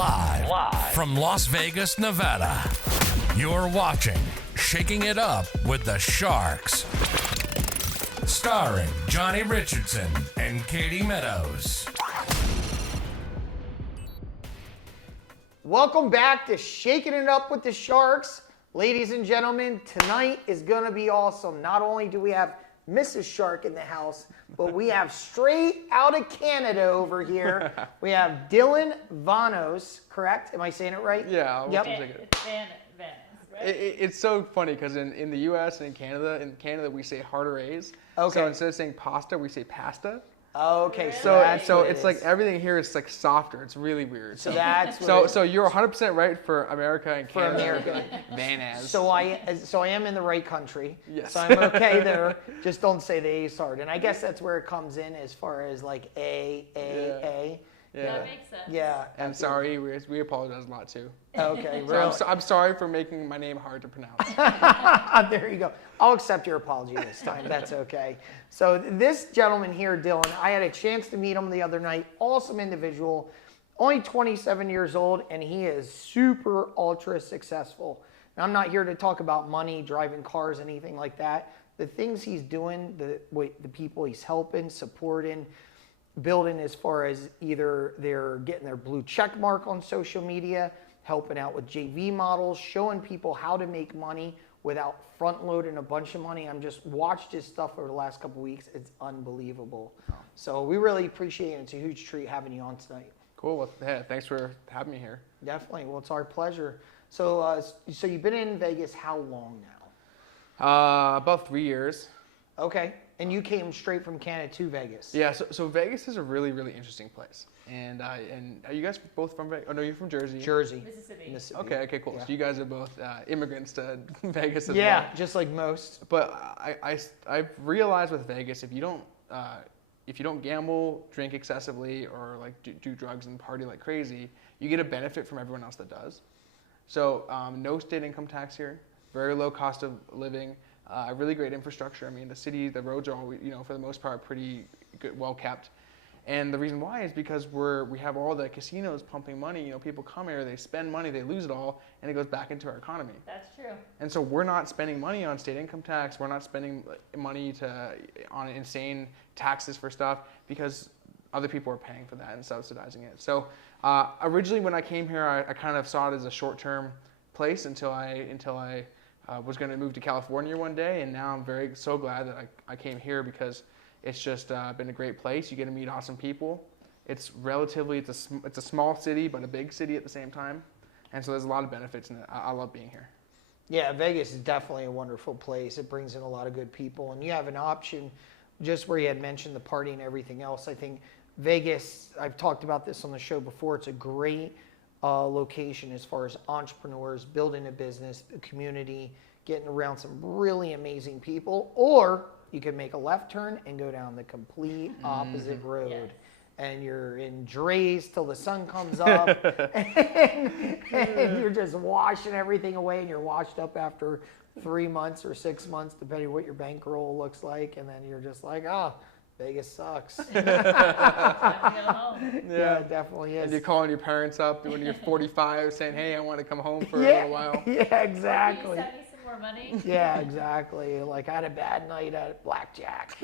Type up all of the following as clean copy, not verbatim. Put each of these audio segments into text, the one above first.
Live from Las Vegas, Nevada. You're watching Shaking It Up with the Sharks. Starring Johnny Richardson and Katie Meadows. Welcome back to Shaking It Up with the Sharks. Ladies and gentlemen, tonight is going to be awesome. Not only do we have Mrs. Shark in the house, but we have straight out of Canada over here. We have Dylan Vanos, correct? Am I saying it right? Yeah. Yep. It's Vanas, right? It's so funny because in the U.S. and in Canada we say harder A's. Okay. So instead of saying pasta, we say pasta. Okay, So that's what it's it like is. everything here is like softer. It's really weird. So that's what so you're 100% right for America and For Canada. America. Vanas. So I am in the right country. Yes. So I'm okay there. Just don't say the A's hard. And I guess that's where it comes in as far as like A. Yeah. That makes sense. Yeah. And sorry, we apologize a lot too. Okay. So Really? I'm sorry for making my name hard to pronounce. There you go. I'll accept your apology this time. That's okay. So this gentleman here, Dylan, I had a chance to meet him the other night. Awesome individual, only 27 years old, and he is super ultra successful. And I'm not here to talk about money, driving cars, anything like that. The things he's doing, the people he's helping, supporting, building as far as either they're getting their blue check mark on social media, helping out with JV models, showing people how to make money without front loading a bunch of money. I'm just watched his stuff over the last couple of weeks. It's unbelievable. So we really appreciate it. It's a huge treat having you on tonight. Cool. Well, yeah, thanks for having me here. Definitely. Well, it's our pleasure. So so you've been in Vegas how long now? About 3 years. Okay. And you came straight from Canada to Vegas. Yeah, so Vegas is a really, really interesting place. And are you guys both from Vegas? Oh, no, you're from Jersey. Jersey. Mississippi. Okay, cool. Yeah. So you guys are both immigrants to Vegas as Yeah, well. just like most. But I've realized with Vegas, if you don't gamble, drink excessively, or like do drugs and party like crazy, you get a benefit from everyone else that does. So no state income tax here, very low cost of living. Really great infrastructure. I mean, the city, the roads are always, for the most part, pretty good, well kept. And the reason why is because we have all the casinos pumping money. People come here, they spend money, they lose it all, and it goes back into our economy. That's true. And so we're not spending money on state income tax. We're not spending money on insane taxes for stuff because other people are paying for that and subsidizing it. So originally, when I came here, I kind of saw it as a short-term place until I was going to move to California one day, and now I'm so glad that I came here because it's just been a great place. You get to meet awesome people. It's a small city, but a big city at the same time, and so there's a lot of benefits in it. I love being here. Yeah, Vegas is definitely a wonderful place. It brings in a lot of good people, and you have an option, just where you had mentioned the party and everything else. I think Vegas, I've talked about this on the show before, it's a great location as far as entrepreneurs, building a business, a community, getting around some really amazing people, or you can make a left turn and go down the complete opposite road. Yes. And you're in Dre's till the sun comes up, and you're just washing everything away, and you're washed up after 3 months or 6 months, depending on what your bankroll looks like, and then you're just like, Vegas sucks. Time to go home. Yeah, it definitely is. And you're calling your parents up when you're 45 saying, hey, I want to come home for a yeah, little while. yeah, Can exactly. you send me some more money? Yeah, exactly. Like I had a bad night at blackjack,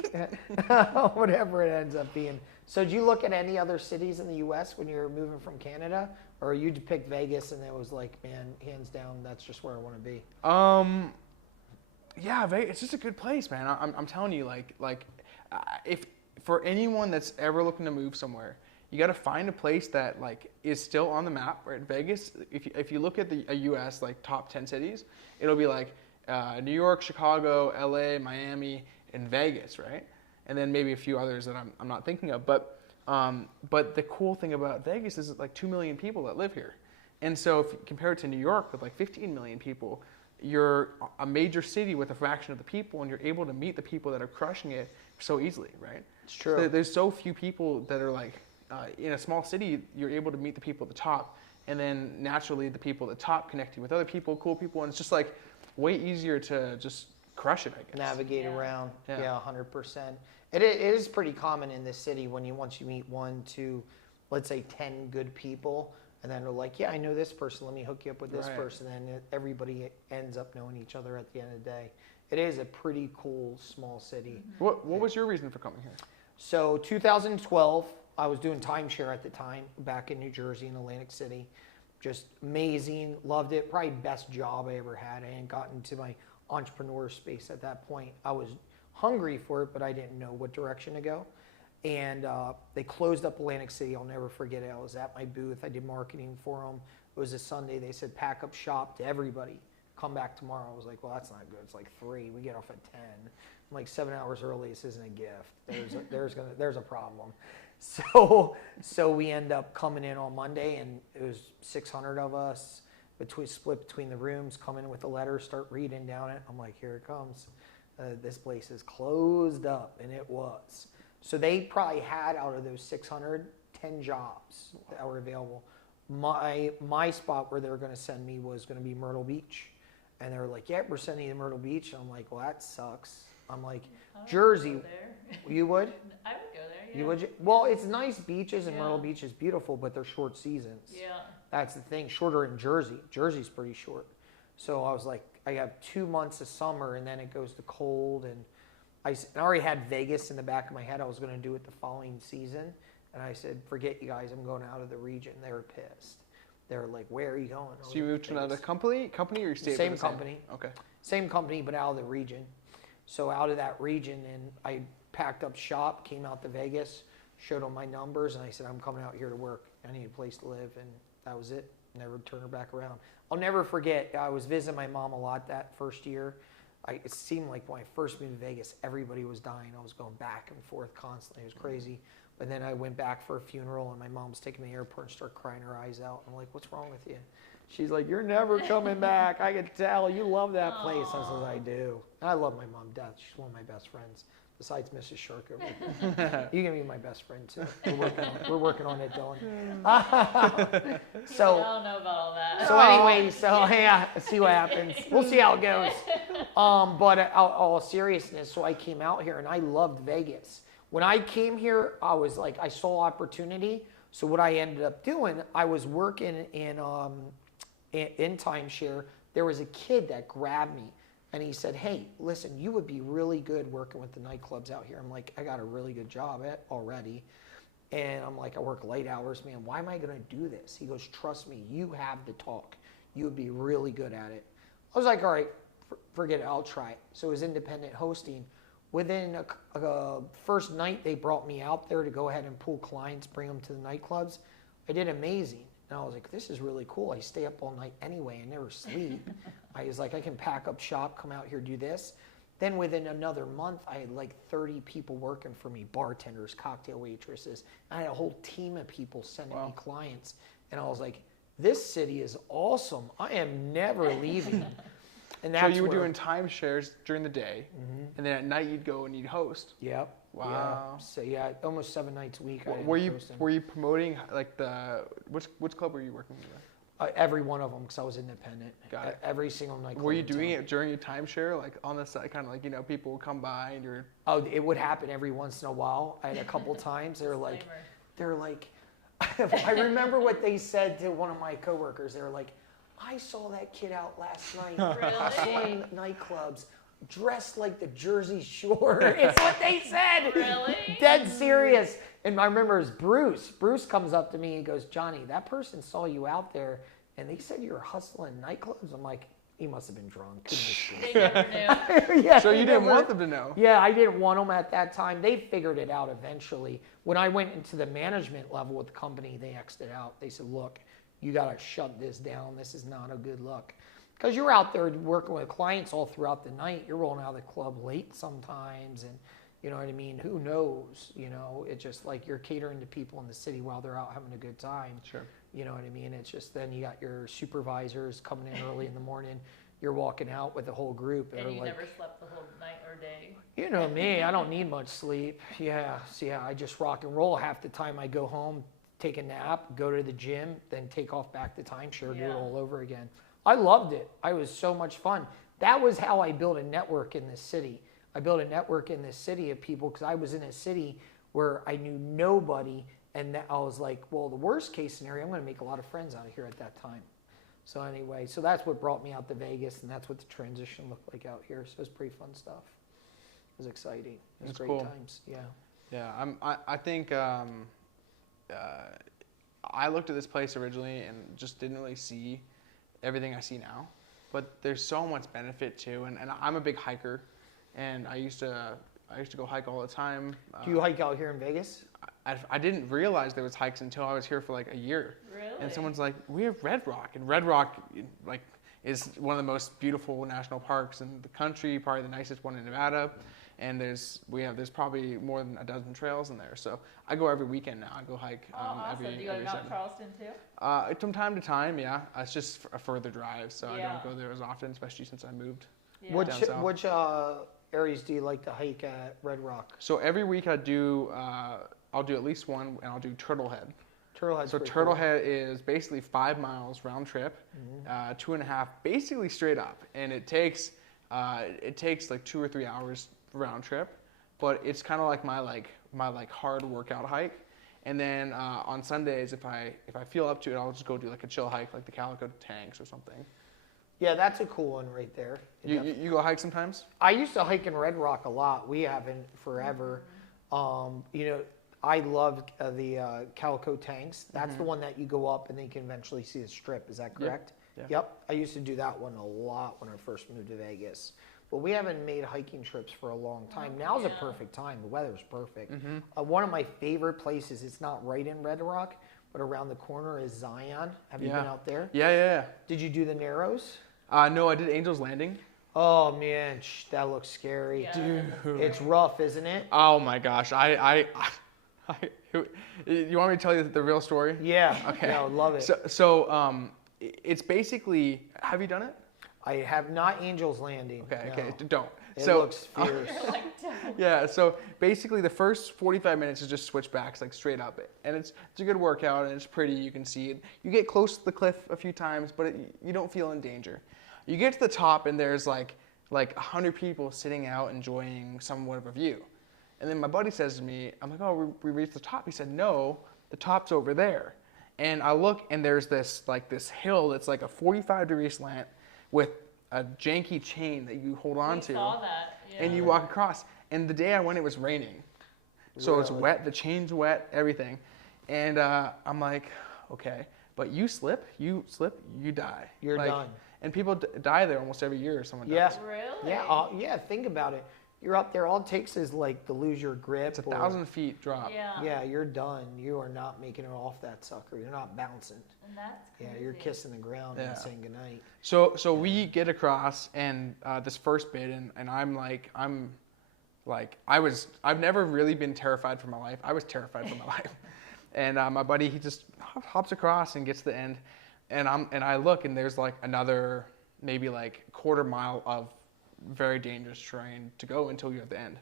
whatever it ends up being. So did you look at any other cities in the U.S. when you were moving from Canada, or you picked Vegas and it was like, man, hands down, that's just where I want to be? Yeah, Vegas, it's just a good place, man. I'm telling you, if for anyone that's ever looking to move somewhere, you got to find a place that is still on the map. Right, Vegas. If you look at the U.S. top 10 cities, it'll be New York, Chicago, L.A., Miami, and Vegas, right? And then maybe a few others that I'm not thinking of. But the cool thing about Vegas is 2 million people that live here, and so if you compare it to New York with 15 million people, you're a major city with a fraction of the people, and you're able to meet the people that are crushing it so easily, right? It's true. So there's so few people that are in a small city, you're able to meet the people at the top, and then naturally the people at the top connecting with other people, cool people, and it's just way easier to just crush it, I guess. Navigate around. Yeah. Yeah, 100%. It is pretty common in this city once you meet 1, 2, let's say 10 good people, And then they're like, yeah, I know this person. Let me hook you up with this Right. person. And everybody ends up knowing each other at the end of the day. It is a pretty cool small city. What was your reason for coming here? So 2012, I was doing timeshare at the time back in New Jersey in Atlantic City. Just amazing, loved it. Probably best job I ever had. I hadn't gotten to my entrepreneur space at that point. I was hungry for it, but I didn't know what direction to go. And they closed up Atlantic City. I'll never forget it. I was at my booth. I did marketing for them. It was a Sunday. They said pack up shop to everybody. Come back tomorrow. I was like, well, that's not good. It's like 3. We get off at 10. I'm like 7 hours early. This isn't a gift. There's a problem. So we end up coming in on Monday, and it was 600 of us split between the rooms. Come in with a letter, start reading down it. I'm like, here it comes. This place is closed up, and it was. So they probably had out of those 600, 10 jobs that were available. My spot where they were going to send me was going to be Myrtle Beach. And they were like, yeah, we're sending you to Myrtle Beach. And I'm like, well, that sucks. I'm like, I would Jersey, go there. you would? I would go there. Yeah. You would? Well, it's nice beaches, and Yeah. Myrtle Beach is beautiful, but they're short seasons. Yeah. That's the thing. Shorter in Jersey. Jersey's pretty short. So I was like, I have 2 months of summer, and then it goes to cold. And I already had Vegas in the back of my head. I was going to do it the following season. And I said, forget you guys. I'm going out of the region. They were pissed. They were like, where are you going? So you moved to another company or you stayed Same with the company. Okay. Same company, but out of the region. So out of that region, and I packed up shop, came out to Vegas, showed them my numbers, and I said, I'm coming out here to work. I need a place to live, and that was it. Never turned her back around. I'll never forget, I was visiting my mom a lot that first year. It seemed like when I first moved to Vegas, everybody was dying. I was going back and forth constantly. It was crazy. But then I went back for a funeral, and my mom's taking me to the airport and started crying her eyes out. I'm like, what's wrong with you? She's like, you're never coming back. I can tell. You love that place. I said, I do. And I love my mom to death. She's one of my best friends, besides Mrs. Shark over there. You can be my best friend, too. We're working on it, Dylan. I So, don't know about all that. so anyway, yeah, see what happens. We'll see how it goes. But all seriousness, so I came out here, and I loved Vegas. When I came here, I was like, I saw opportunity. So what I ended up doing, I was working in timeshare. There was a kid that grabbed me, and he said, hey, listen, you would be really good working with the nightclubs out here. I'm like, I got a really good job already. And I'm like, I work late hours, man. Why am I going to do this? He goes, trust me, you have the talk. You would be really good at it. I was like, all right, forget it. I'll try it. So it was independent hosting. Within a first night, they brought me out there to go ahead and pull clients, bring them to the nightclubs. I did amazing. And I was like, this is really cool. I stay up all night anyway. I never sleep. I was like, I can pack up shop, come out here, do this. Then within another month, I had like 30 people working for me, bartenders, cocktail waitresses. I had a whole team of people sending me clients. And I was like, this city is awesome. I am never leaving. And So you were doing timeshares during the day, and then at night you'd go and you'd host. Yep. Wow. Yeah. So yeah, almost 7 nights a week. I Were ended you up hosting. were you promoting like which club were you working with? Every one of them, because I was independent. Got it. Every single night. Were you doing it during your timeshare, like on the side, kind of like people would come by and you're Oh, it would happen every once in a while. I had a couple times. They were like, I remember what they said to one of my coworkers. They were like, I saw that kid out last night. I saw him in nightclubs, dressed like the Jersey Shore. It's what they said. Really? Dead serious. And I remember it was Bruce. Bruce comes up to me and goes, Johnny, that person saw you out there, and they said you were hustling nightclubs. I'm like, he must have been drunk. They never knew. Yeah, So he you didn't never- want them to know. Yeah, I didn't want them at that time. They figured it out eventually. When I went into the management level with the company, they X'd it out. They said, look, you got to shut this down. This is not a good look. Because you're out there working with clients all throughout the night. You're rolling out of the club late sometimes. And you know what I mean? Who knows? It's just like you're catering to people in the city while they're out having a good time. Sure. You know what I mean? It's just then you got your supervisors coming in early in the morning. You're walking out with the whole group. And they're you like, never slept the whole night or day. you know me, I don't need much sleep. Yeah, so yeah, I just rock and roll. Half the time I go home, take a nap, go to the gym, then take off back to timeshare, do it Yeah. all over again. I loved it. I was so much fun. That was how I built a network in this city. I built a network in this city of people because I was in a city where I knew nobody, And I was like, well, the worst case scenario, I'm going to make a lot of friends out of here at that time. So anyway, so that's what brought me out to Vegas, and that's what the transition looked like out here. So it was pretty fun stuff. It was exciting. It was That's great cool. times. Yeah. Yeah, I think I looked at this place originally and just didn't really see everything I see now. But there's so much benefit too, and I'm a big hiker, and I used to go hike all the time. Do you hike out here in Vegas? I didn't realize there was hikes until I was here for like a year. Really? And someone's like, we have Red Rock, and Red Rock like is one of the most beautiful national parks in the country, probably the nicest one in Nevada. And there's probably more than a dozen trails in there. So I go every weekend now. I go hike Awesome. every Do you go to Mount Sunday. Charleston too? From time to time, yeah. It's just a further drive, so I Yeah. don't go there as often, especially since I moved. Yeah. down south. Which areas do you like to hike at Red Rock? So every week I'll do at least one, and I'll do Turtlehead. Turtlehead's So pretty cool. Turtlehead is basically 5 miles round trip, 2.5 basically straight up, and it takes like 2 or 3 hours round trip, but it's kind of like my hard workout hike. And then on Sundays, if I feel up to it, I'll just go do like a chill hike, like the Calico Tanks or something. Yeah, that's a cool one right there. You go hike sometimes? I used to hike in Red Rock a lot. We haven't forever. I loved the Calico Tanks. That's the one that you go up and then you can eventually see the strip. Is that correct? Yeah. Yep. I used to do that one a lot when I first moved to Vegas. But we haven't made hiking trips for a long time. Now's a perfect time. The weather's perfect. One of my favorite places, it's not right in Red Rock, but around the corner is Zion. Have you been out there? Yeah. Did you do the Narrows? No, I did Angel's Landing. Oh man, that looks scary. Yeah. Dude. It's rough, isn't it? Oh my gosh, you want me to tell you the real story? Yeah. Okay. Yeah, I would love it. So it's basically. Have you done it? I have not Angel's Landing. Okay. no. Okay. Don't. It looks fierce. Like, don't. Yeah. So basically, the first 45 minutes is just switchbacks, like straight up, and it's a good workout, and it's pretty. You can see it. You get close to the cliff a few times, but you don't feel in danger. You get to the top, and there's like 100 people sitting out enjoying somewhat of a view. And then my buddy says to me, I'm like, oh, we reached the top. He said, no, the top's over there. And I look, and there's this hill that's like a 45-degree slant with a janky chain that you hold on We to. saw that. Yeah. And you walk across. And the day I went, it was raining. So it's Really? wet, the chain's wet, everything. And I'm like, okay, but you slip, you die. You're Like, done. And people die there almost every year, someone Yeah. dies. Really? Yeah, think about it. You're up there. All it takes is like to lose your grip. It's 1,000 feet drop. Yeah. Yeah, you're done. You are not making it off that sucker. You're not bouncing. And that's Yeah, crazy. you're kissing the ground Yeah. and saying goodnight. So we get across, and this first bit, and I've never really been terrified for my life. I was terrified for my life. And my buddy, he just hops across and gets to the end, and I look, and there's like another maybe like quarter mile of very dangerous terrain to go until you're at the end.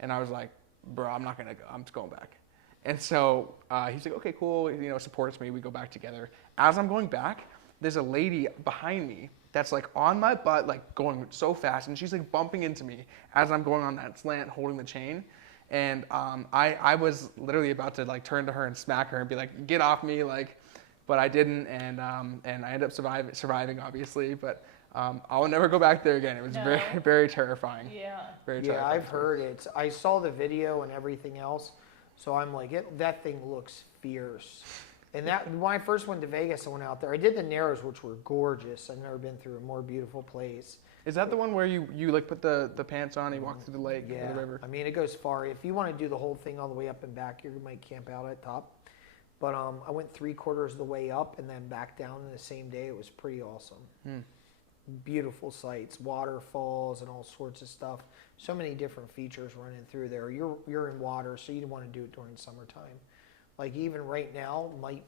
And I was like, bro, I'm not gonna go. I'm just going back. And so he's like, okay, cool. Supports me. We go back together. As I'm going back, there's a lady behind me that's like on my butt, like going so fast, and she's like bumping into me as I'm going on that slant, holding the chain. And I was literally about to like turn to her and smack her and be like, get off me, like, but I didn't, and I ended up surviving, obviously. But I'll never go back there again. It was very, very terrifying. Yeah. Very Yeah, terrifying. I've heard it. I saw the video and everything else, so I'm like, that thing looks fierce. And that when I first went to Vegas, I went out there. I did the Narrows, which were gorgeous. I've never been through a more beautiful place. Is that the one where you like put the pants on and you walk through the lake or the river? I mean, it goes far. If you want to do the whole thing all the way up and back, you might camp out at top. But I went 3/4 of the way up and then back down in the same day. It was pretty awesome. Beautiful sights, waterfalls, and all sorts of stuff. So many different features running through there. You're in water, so you don't want to do it during summertime. Like even right now, might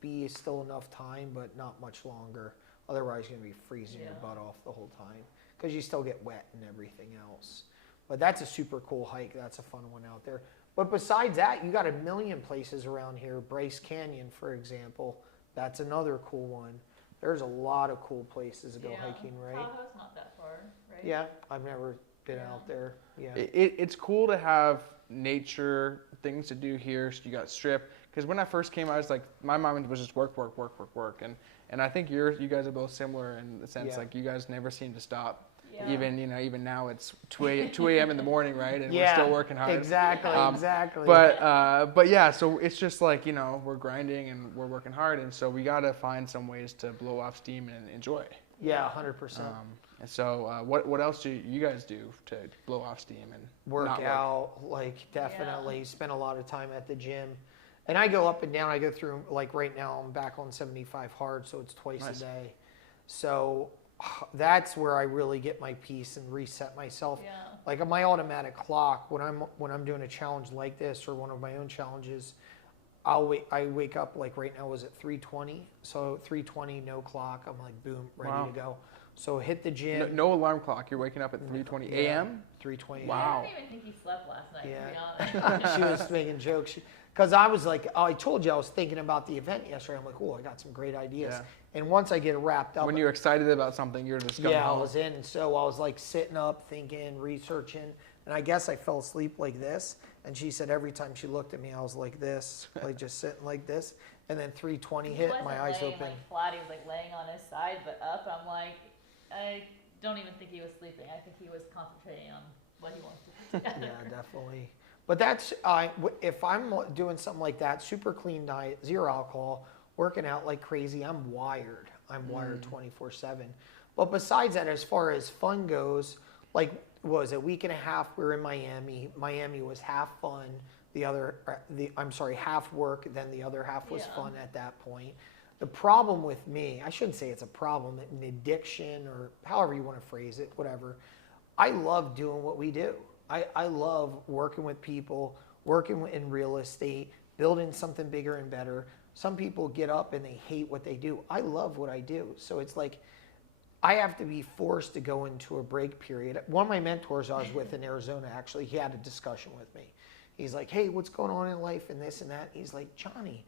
be still enough time, but not much longer. Otherwise, you're gonna be freezing your butt off the whole time because you still get wet and everything else. But that's a super cool hike. That's a fun one out there. But besides that, you got a million places around here. Bryce Canyon, for example, that's another cool one. There's a lot of cool places to go hiking, right? Tahoe's not that far, right? Yeah, I've never been out there. Yeah. It's cool to have nature things to do here. So you got Strip, Because when I first came, I was like, my mind was just work, and I think you guys are both similar in the sense like you guys never seem to stop. Yeah. Even now it's 2 a.m. in the morning, right? And we're still working hard. Exactly. But yeah, so it's just like, we're grinding and we're working hard, and so we got to find some ways to blow off steam and enjoy. Yeah, 100%. And so what else do you guys do to blow off steam and Work not out, like definitely spend a lot of time at the gym. And I go up and down. I go through, like right now I'm back on 75 hard, so it's twice a day. So that's where I really get my peace and reset myself. Yeah. Like on my automatic clock, when I'm doing a challenge like this or one of my own challenges, I wake up, like right now was at 3:20. So 3:20, no clock. I'm like boom, ready to go. So hit the gym. No alarm clock. You're waking up at 3:20 a.m. 3:20. Wow. I don't even think he slept last night, Yeah. to be honest. She was making jokes. Because I was like, I told you I was thinking about the event yesterday. I'm like, oh, I got some great ideas. Yeah. And once I get it wrapped up. When you're excited about something, you're just going I was in. And so I was like sitting up, thinking, researching. And I guess I fell asleep like this. And she said every time she looked at me, I was like this, like just sitting like this. And then 3:20 hit, my eyes laying, open. Like flat. He was like laying on his side, but up. I'm like, I don't even think he was sleeping. I think he was concentrating on what he wants to do. Yeah, definitely. But that's, if I'm doing something like that, super clean diet, zero alcohol, working out like crazy, I'm wired. I'm wired 24/7. But besides that, as far as fun goes, like, what was it, a week and a half, we were in Miami. Miami was half fun, half work, then the other half was fun at that point. The problem with me, I shouldn't say it's a problem, an addiction or however you want to phrase it, whatever. I love doing what we do. I love working with people, working in real estate, building something bigger and better. Some people get up and they hate what they do. I love what I do. So it's like I have to be forced to go into a break period. One of my mentors I was with in Arizona, actually, he had a discussion with me. He's like, hey, what's going on in life and this and that? He's like, Johnny,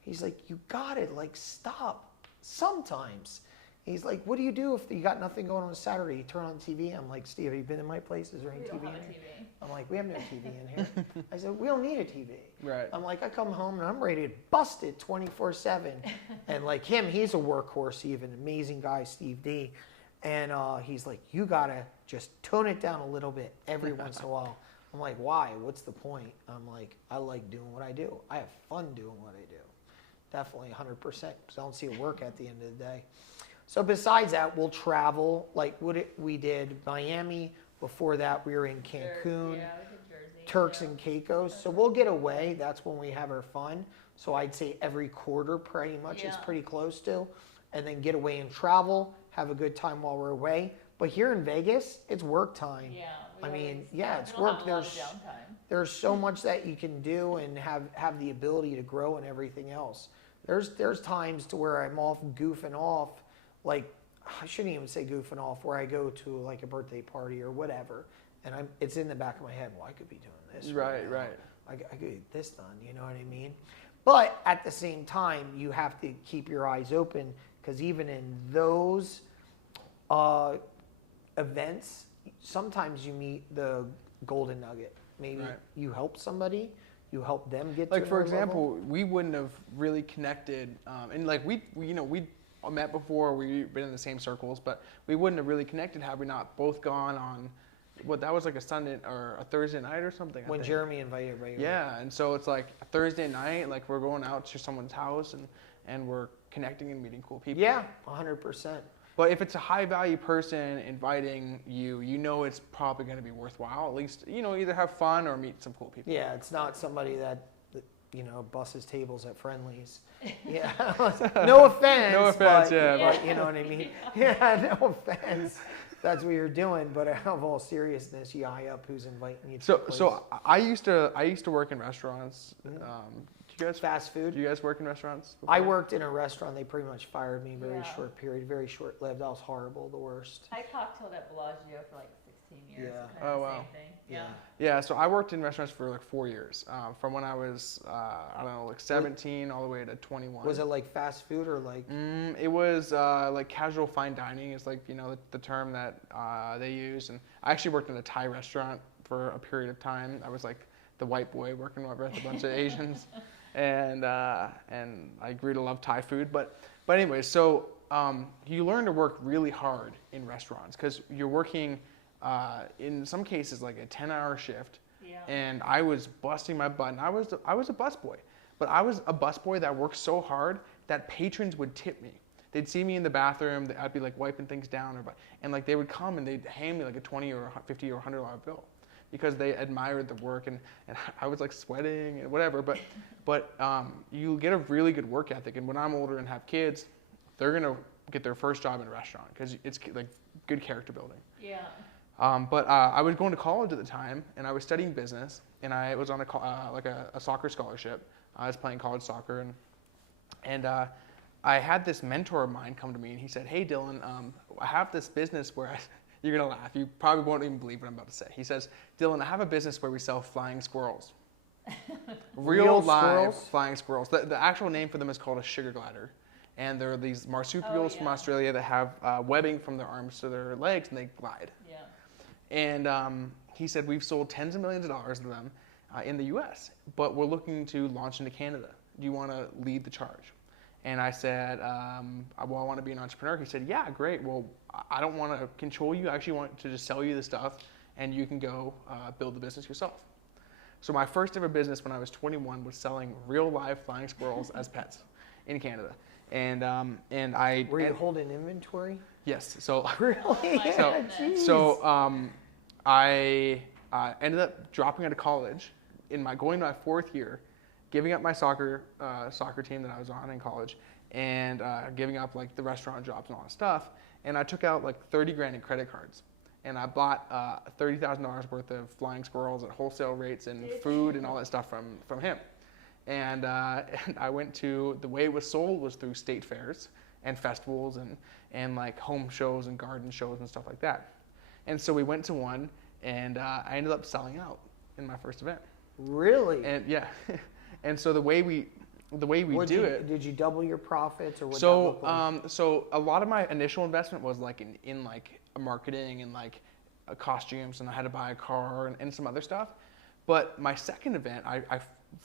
he's like, you got to like stop sometimes. He's like, what do you do if you got nothing going on Saturday? You turn on TV. I'm like, Steve, have you been in my place? Is there any We TV don't have in a here? TV. I'm like, we have no TV in here. I said, we don't need a TV. Right. I'm like, I come home and I'm ready to bust it 24/7. And like him, he's a workhorse, even amazing guy, Steve D. And he's like, you gotta just tone it down a little bit every once in a while. I'm like, why? What's the point? I'm like, I like doing what I do. I have fun doing what I do. Definitely 100%, because I don't see it work at the end of the day. So besides that, we'll travel like we did Miami. Before that, we were in Cancun, Yeah, we did Jersey. Turks and Caicos. So we'll get away. That's when we have our fun. So I'd say every quarter pretty much is pretty close to. And then get away and travel, have a good time while we're away. But here in Vegas, it's work time. Yeah. I mean, we it's don't work. have a lot of downtime. There's so much that you can do and have the ability to grow and everything else. There's times to where I'm off goofing off, like I shouldn't even say goofing off, where I go to like a birthday party or whatever, and it's in the back of my head. Well, I could be doing this. Right. I could get this done. You know what I mean? But at the same time, you have to keep your eyes open, because even in those events, sometimes you meet the golden nugget. Maybe you help somebody, you help them get Like to for another example, level. we wouldn't have really connected, and like we met before, we've been in the same circles, but we wouldn't have really connected had we not both gone on. That was like a Sunday or a Thursday night or something. When Jeremy invited everybody. Yeah, and so it's like a Thursday night, like we're going out to someone's house and we're connecting and meeting cool people. Yeah, 100%. But if it's a high value person inviting you, you know it's probably going to be worthwhile. At least, either have fun or meet some cool people. Yeah, it's not somebody that busses tables at Friendly's. Yeah, no offense. No offense, but you know what I mean. Yeah, no offense. That's what you're doing, but out of all seriousness, you eye up who's inviting you to the place. So I used to work in restaurants. Do you guys Fast food. Do you guys work in restaurants before? I worked in a restaurant. They pretty much fired me very Yeah. short period, very short lived. I was horrible, the worst. I cocktailed at Bellagio for like 16 years. Yeah. Kind of Oh, the wow. Same thing. Yeah. Yeah, so I worked in restaurants for like 4 years, from when I was like 17 all the way to 21. Was it like fast food or like? It was like casual fine dining is like the term that they use, and I actually worked in a Thai restaurant for a period of time. I was like the white boy working with a bunch of Asians, and I grew to love Thai food. But anyway, so you learn to work really hard in restaurants because you're working in some cases like a 10-hour shift. Yeah. And I was busting my butt. And I was a busboy, but I was a busboy that worked so hard that patrons would tip me. They'd see me in the bathroom. I'd be like wiping things down, and like they would come and they'd hand me like a $20 or $50 or $100 bill because they admired the work, and I was like sweating and whatever. But you get a really good work ethic, and when I'm older and have kids, they're gonna get their first job in a restaurant because it's like good character building. Yeah. But I was going to college at the time, and I was studying business, and I was on a soccer scholarship. I was playing college soccer, and I had this mentor of mine come to me, and he said, "Hey, Dylan, I have this business where you're gonna laugh. You probably won't even believe what I'm about to say." He says, "Dylan, I have a business where we sell flying squirrels, real live squirrels? flying squirrels. The actual name for them is called a sugar glider." And they're these marsupials from Australia that have webbing from their arms to their legs, and they glide. Yeah. And he said, "We've sold tens of millions of dollars of them in the U.S., but we're looking to launch into Canada. Do you want to lead the charge?" And I said, "Well, I want to be an entrepreneur." He said, "Yeah, great. Well, I don't want to control you. I actually want to just sell you the stuff, and you can go build the business yourself." So my first ever business when I was 21 was selling real live flying squirrels as pets in Canada. And I Were you holding inventory? yes. So Really? So- Jeez. So I ended up dropping out of college going to my fourth year, giving up my soccer team that I was on in college, and giving up like the restaurant jobs and all that stuff. And I took out like 30 grand in credit cards, and I bought $30,000 worth of flying squirrels at wholesale rates and food and all that stuff from him. And I went to, the way it was sold was through state fairs and festivals and like home shows and garden shows and stuff like that. And so we went to one, and I ended up selling out in my first event. Really? And yeah, and so the way we Did you double your profits, or what that look like? So a lot of my initial investment was like in like marketing and like costumes, and I had to buy a car and some other stuff. But my second event,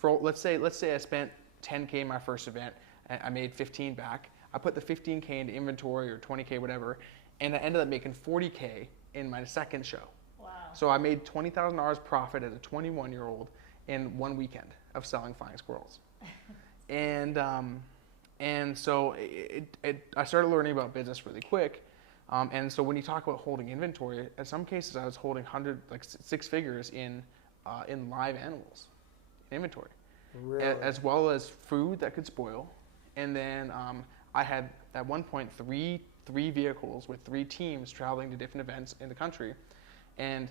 let's say I spent 10K my first event, and I made 15 back. I put the 15K into inventory or 20K, whatever, and I ended up making 40K in my second show. Wow. So I made $20,000 profit as a 21-year-old in one weekend of selling flying squirrels. And so I started learning about business really quick. And so when you talk about holding inventory, in some cases I was holding six figures in live animals inventory, Really? as well as food that could spoil. And then I had at one point three vehicles with 3 teams traveling to different events in the country. And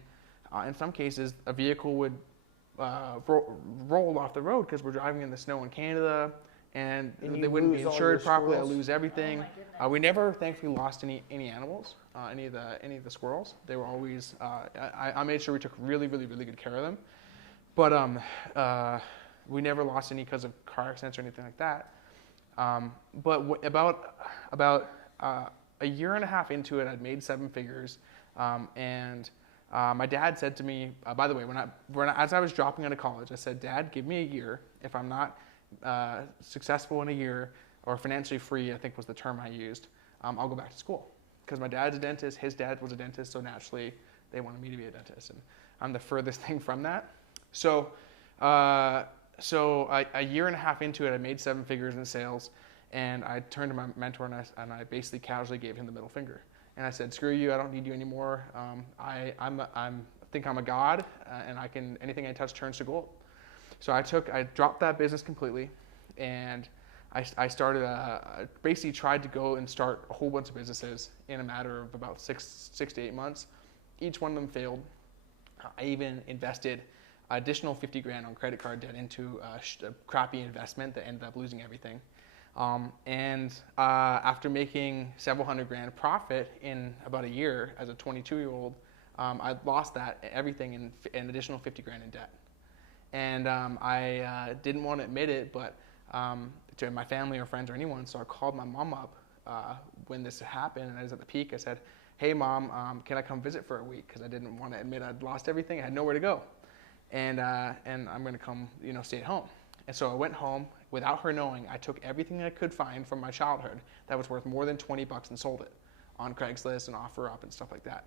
in some cases, a vehicle would roll off the road because we're driving in the snow in Canada, and they wouldn't be lose all insured your properly. I squirrels? lose everything. Oh my goodness. We never, thankfully, lost any animals, any of the squirrels. They were always. I made sure we took really, really, really good care of them, but we never lost any because of car accidents or anything like that. But about a year and a half into it, I'd made 7 figures, and my dad said to me, by the way, as I was dropping out of college, I said, "Dad, give me a year. If I'm not successful in a year or financially free," I think was the term I used, "I'll go back to school." Because my dad's a dentist, his dad was a dentist, so naturally they wanted me to be a dentist, and I'm the furthest thing from that. So a year and a half into it, I made 7 figures in sales, and I turned to my mentor and I basically casually gave him the middle finger. And I said, "Screw you! I don't need you anymore. I think I'm a god, and anything I touch turns to gold." So I dropped that business completely, and I started basically tried to go and start a whole bunch of businesses in a matter of about six to 8 months. Each one of them failed. I even invested additional 50 grand on credit card debt into a crappy investment that ended up losing everything. After making several hundred grand profit in about a year as a 22-year-old, I lost everything in an additional 50 grand in debt. And I didn't want to admit it, but to my family or friends or anyone, so I called my mom up when this happened, and I was at the peak. I said, "Hey, Mom, can I come visit for a week?" Because I didn't want to admit I'd lost everything. I had nowhere to go. And I'm going to come, stay at home. And so I went home without her knowing. I took everything I could find from my childhood that was worth more than $20 and sold it on Craigslist and OfferUp and stuff like that.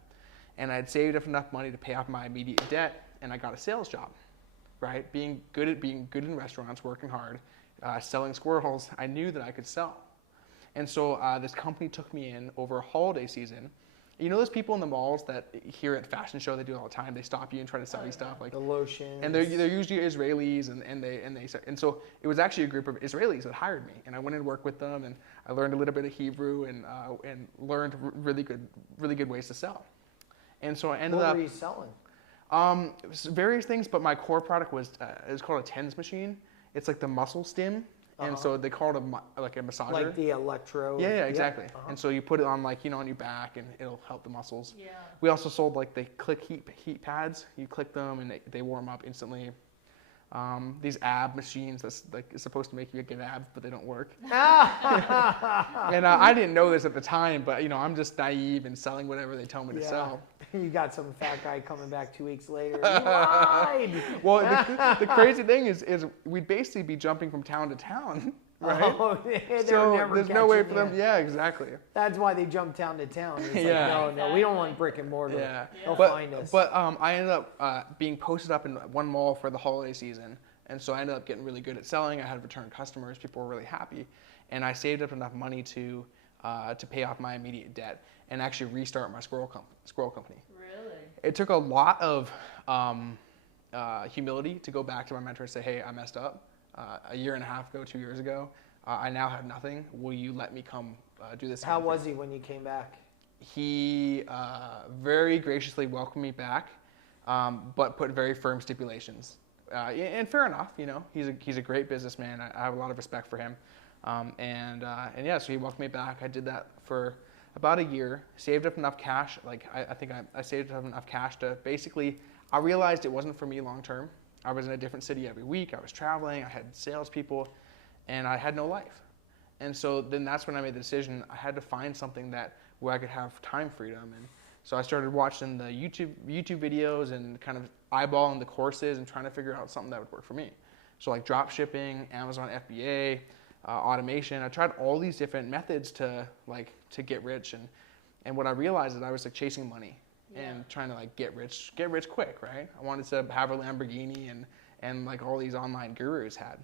And I had saved up enough money to pay off my immediate debt, and I got a sales job, right? Being good in restaurants, working hard, selling squirrels, I knew that I could sell. And so this company took me in over a holiday season. You know those people in the malls that here at fashion show they do all the time. They stop you and try to sell you stuff like the lotions. And they're usually Israelis, and so it was actually a group of Israelis that hired me, and I went and worked with them, and I learned a little bit of Hebrew and learned really good ways to sell. And so I ended up. What were you selling? Various things, but my core product was it's called a TENS machine. It's like the muscle stim. And so they call it a massager. Like the electro. Yeah, exactly. And so you put it on on your back, and it'll help the muscles. Yeah. We also sold the click heat pads. You click them, and they warm up instantly. These ab machines that's is supposed to make you get abs, but they don't work. And I didn't know this at the time, but I'm just naive and selling whatever they tell me to sell. You got some fat guy coming back 2 weeks later. You lied. Well, the crazy thing is we'd basically be jumping from town to town, right? Oh, so there's no way for them. Yeah, exactly. That's why they jump town to town. It's Yeah. like, no, we don't want brick and mortar. Yeah. They'll find us. But I ended up being posted up in one mall for the holiday season, and so I ended up getting really good at selling. I had return customers. People were really happy, and I saved up enough money to pay off my immediate debt and actually restart my squirrel company. Really? It took a lot of humility to go back to my mentor and say, hey, I messed up. A year and a half ago, 2 years ago, I now have nothing. Will you let me come do this? How was he when you came back? He very graciously welcomed me back, but put very firm stipulations. And fair enough, he's a great businessman. I have a lot of respect for him. And yeah, so he welcomed me back. I did that for about a year, saved up enough cash. I think I saved up enough cash to basically, I realized it wasn't for me long term. I was in a different city every week. I was traveling. I had salespeople, and I had no life. And so then that's when I made the decision. I had to find something where I could have time freedom. And so I started watching the YouTube videos and kind of eyeballing the courses and trying to figure out something that would work for me. So like drop shipping, Amazon FBA, automation. I tried all these different methods to get rich. And what I realized is I was chasing money. Yeah. And trying to get rich quick, right? I wanted to have a Lamborghini and all these online gurus had.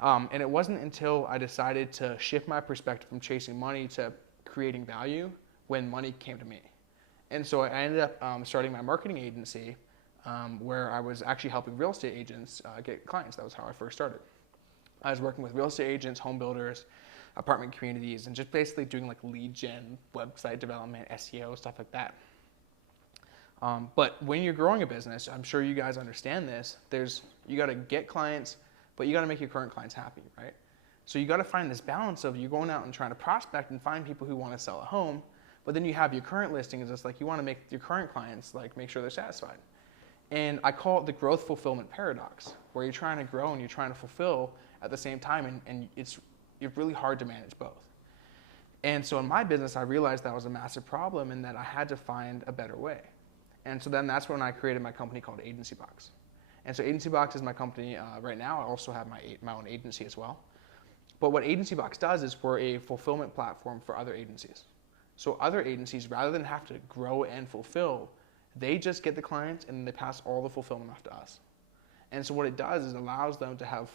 And it wasn't until I decided to shift my perspective from chasing money to creating value when money came to me. And so I ended up starting my marketing agency where I was actually helping real estate agents get clients. That was how I first started. I was working with real estate agents, home builders, apartment communities, and just basically doing lead gen, website development, SEO, stuff like that. But when you're growing a business, I'm sure you guys understand this, you got to get clients, but you got to make your current clients happy, right? So you got to find this balance of you going out and trying to prospect and find people who want to sell a home, but then you have your current listings. It's you want to make your current clients make sure they're satisfied. And I call it the growth fulfillment paradox, where you're trying to grow and you're trying to fulfill at the same time, and it's really hard to manage both. And so in my business, I realized that was a massive problem and that I had to find a better way. And so then that's when I created my company called Agency Box. And so Agency Box is my company right now. I also have my own agency as well. But what Agency Box does is we're a fulfillment platform for other agencies. So other agencies, rather than have to grow and fulfill, they just get the clients and they pass all the fulfillment off to us. And so what it does is it allows them to have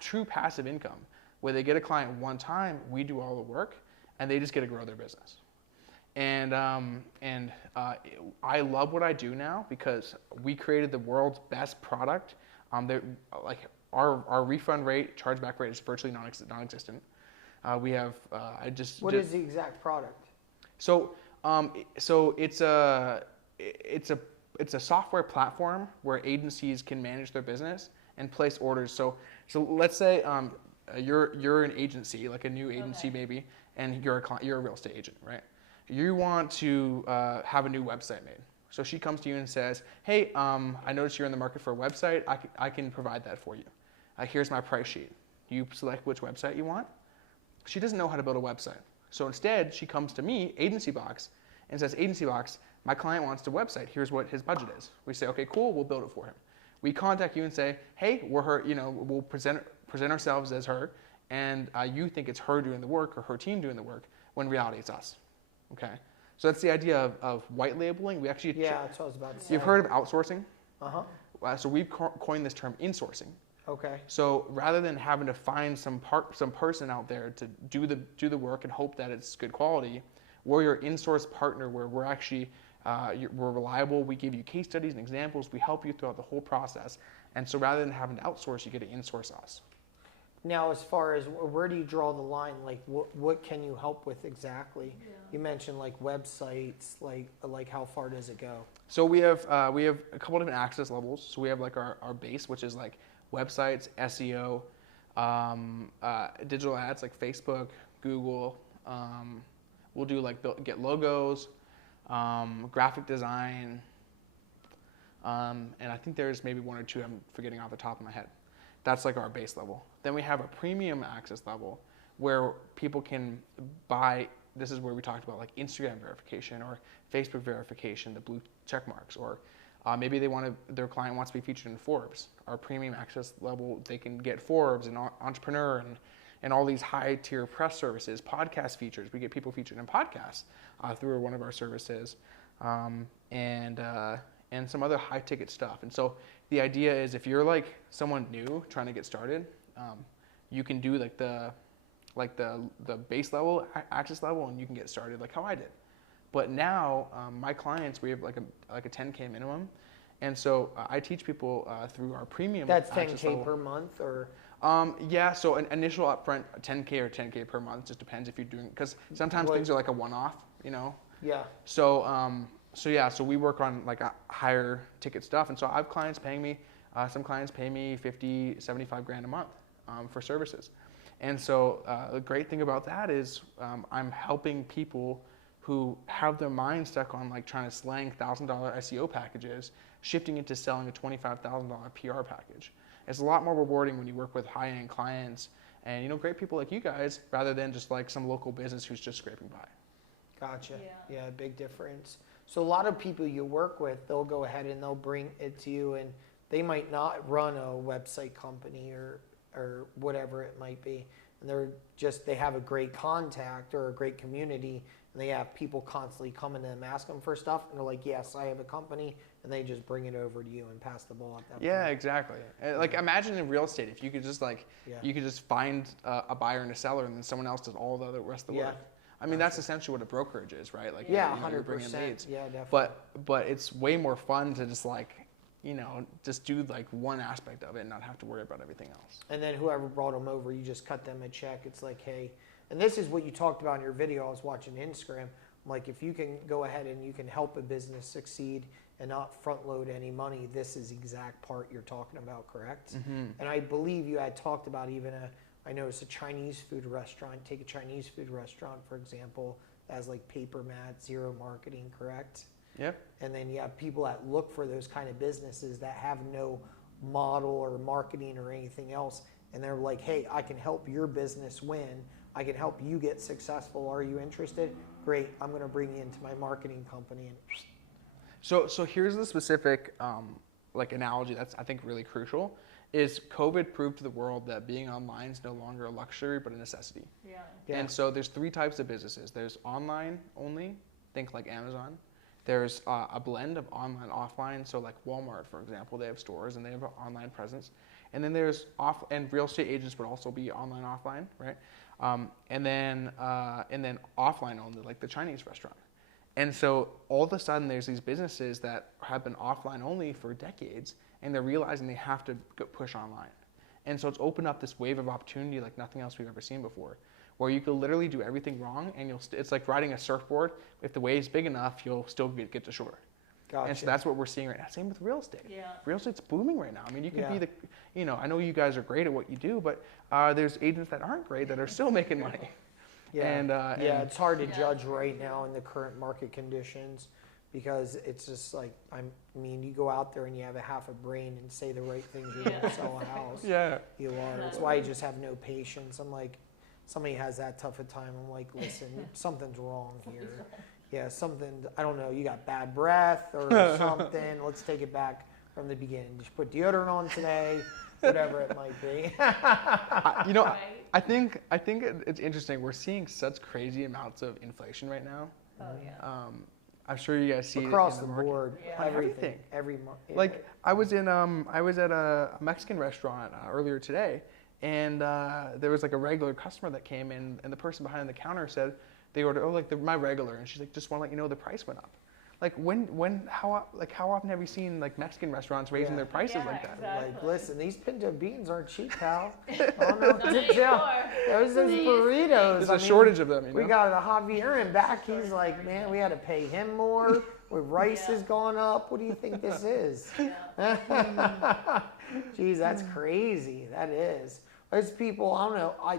true passive income, where they get a client one time, we do all the work, and they just get to grow their business. And I love what I do now because we created the world's best product. Our refund rate, chargeback rate is virtually non-existent. We have What is the exact product? So it's a software platform where agencies can manage their business and place orders. So let's say you're an agency, a new agency maybe, and you're a real estate agent, right? You want to have a new website made. So she comes to you and says, hey, I noticed you're in the market for a website. I can provide that for you. Here's my price sheet. You select which website you want. She doesn't know how to build a website. So instead, she comes to me, Agency Box, and says, Agency Box, my client wants a website. Here's what his budget is. We say, okay, cool, we'll build it for him. We contact you and say, hey, we're her, we'll present ourselves as her, and you think it's her doing the work or her team doing the work, when in reality it's us. Okay? So that's the idea of white labeling. We actually, Yeah, that's what I was about to say. you've heard of outsourcing? Uh-huh. So we've coined this term insourcing. Okay. So rather than having to find some person out there to do the work and hope that it's good quality, we're your in-source partner where we're actually we're reliable. We give you case studies and examples. We help you throughout the whole process. And so rather than having to outsource, you get to in-source us. Now, as far as where do you draw the line? Like, what can you help with exactly? Yeah. You mentioned like websites. Like how far does it go? So we have a couple different access levels. So we have like our base, which is like websites, SEO, digital ads like Facebook, Google. We'll do like get logos, graphic design, and I think there's maybe one or two I'm forgetting off the top of my head. That's like our base level. Then we have a premium access level where people can buy. This is where we talked about like Instagram verification or Facebook verification, the blue check marks, or maybe their client wants to be featured in Forbes. Our premium access level, they can get Forbes and Entrepreneur and all these high tier press services, podcast features. We get people featured in podcasts through one of our services, and some other high ticket stuff. And so the idea is if you're like someone new trying to get started, you can do like the base level access level, and you can get started like how I did. But now my clients, we have like a 10K minimum, and so I teach people through our premium. That's access 10K level. per month, or Yeah, so an initial upfront 10K or 10K per month, just depends if you're doing, because sometimes things are like a one-off, yeah. So we work on like a higher ticket stuff, and so I have clients paying me. Some clients pay me 50, 75 grand a month for services, and so the great thing about that is I'm helping people who have their mind stuck on like trying to slang $1,000 SEO packages, shifting into selling a $25,000 PR package. It's a lot more rewarding when you work with high-end clients and great people like you guys, rather than just like some local business who's just scraping by. Gotcha. Yeah. Yeah, big difference. So a lot of people you work with, they'll go ahead and they'll bring it to you, and they might not run a website company or whatever it might be. And they have a great contact or a great community, and they have people constantly coming to them, asking them for stuff, and they're like, yes, I have a company, and they just bring it over to you and pass the ball at that Yeah, point. exactly. Like imagine in real estate, if you could just you could just find a buyer and a seller, and then someone else does all the rest of the work. I mean, that's essentially what a brokerage is, right? Like, Yeah, you're bringing 100%. leads. Yeah, definitely. But it's way more fun to just just do like one aspect of it and not have to worry about everything else. And then whoever brought them over, you just cut them a check. It's like, hey, and this is what you talked about in your video. I was watching Instagram. I'm like, if you can go ahead and you can help a business succeed and not front load any money, this is the exact part you're talking about, correct? Mm-hmm. And I believe you had talked about even I noticed a Chinese food restaurant. Take a Chinese food restaurant, for example, that has like paper mat, zero marketing, correct? Yep. And then you have people that look for those kind of businesses that have no model or marketing or anything else. And they're like, hey, I can help your business win. I can help you get successful. Are you interested? Great. I'm going to bring you into my marketing company. And So here's the specific analogy that's I think really crucial. Is COVID proved to the world that being online is no longer a luxury but a necessity. Yeah. Yeah. And so there's three types of businesses. There's online only, think like Amazon. There's a blend of online, offline. So like Walmart, for example, they have stores and they have an online presence. And then there's and real estate agents would also be online, offline, right? And then offline only, like the Chinese restaurant. And so all of a sudden there's these businesses that have been offline only for decades, and they're realizing they have to push online. And so it's opened up this wave of opportunity like nothing else we've ever seen before, where you could literally do everything wrong, and it's like riding a surfboard. If the wave's big enough, you'll still get to shore. gotcha. And so that's what we're seeing right now. Same with real estate. Yeah. Real estate's booming right now. I mean, you can Yeah. be I know you guys are great at what you do, but there's agents that aren't great that are still making money. Yeah. And, yeah, it's hard to Yeah. judge right now in the current market conditions because it's just like, you go out there and you have a half a brain and say the right things, you're going to sell a house. Yeah. You are. That's why I just have no patience. I'm like, somebody has that tough a time. I'm like, listen, something's wrong here. Yeah, something, I don't know, you got bad breath or something. Let's take it back. from the beginning. Just put deodorant on today, whatever it might be. You know, Right. I think it's interesting. We're seeing such crazy amounts of inflation right now. Oh yeah. I'm sure you guys see Across it the in the market. board, Yeah. everything, every month. Like I was at a Mexican restaurant earlier today, and there was like a regular customer that came in, and the person behind the counter said they ordered my regular, and she's like, just want to let you know the price went up. Like how often have you seen like Mexican restaurants raising Yeah. their prices Yeah, like that? exactly. Like, listen, these pinto beans aren't cheap, pal. I don't know what Not to tell. anymore. Those burritos. There's a shortage of them. You know? We got a Javier in back. He's like, man, we had to pay him more. With rice Yeah. has gone up. What do you think this is? Yeah. Jeez, that's crazy. That is. There's people. I don't know. I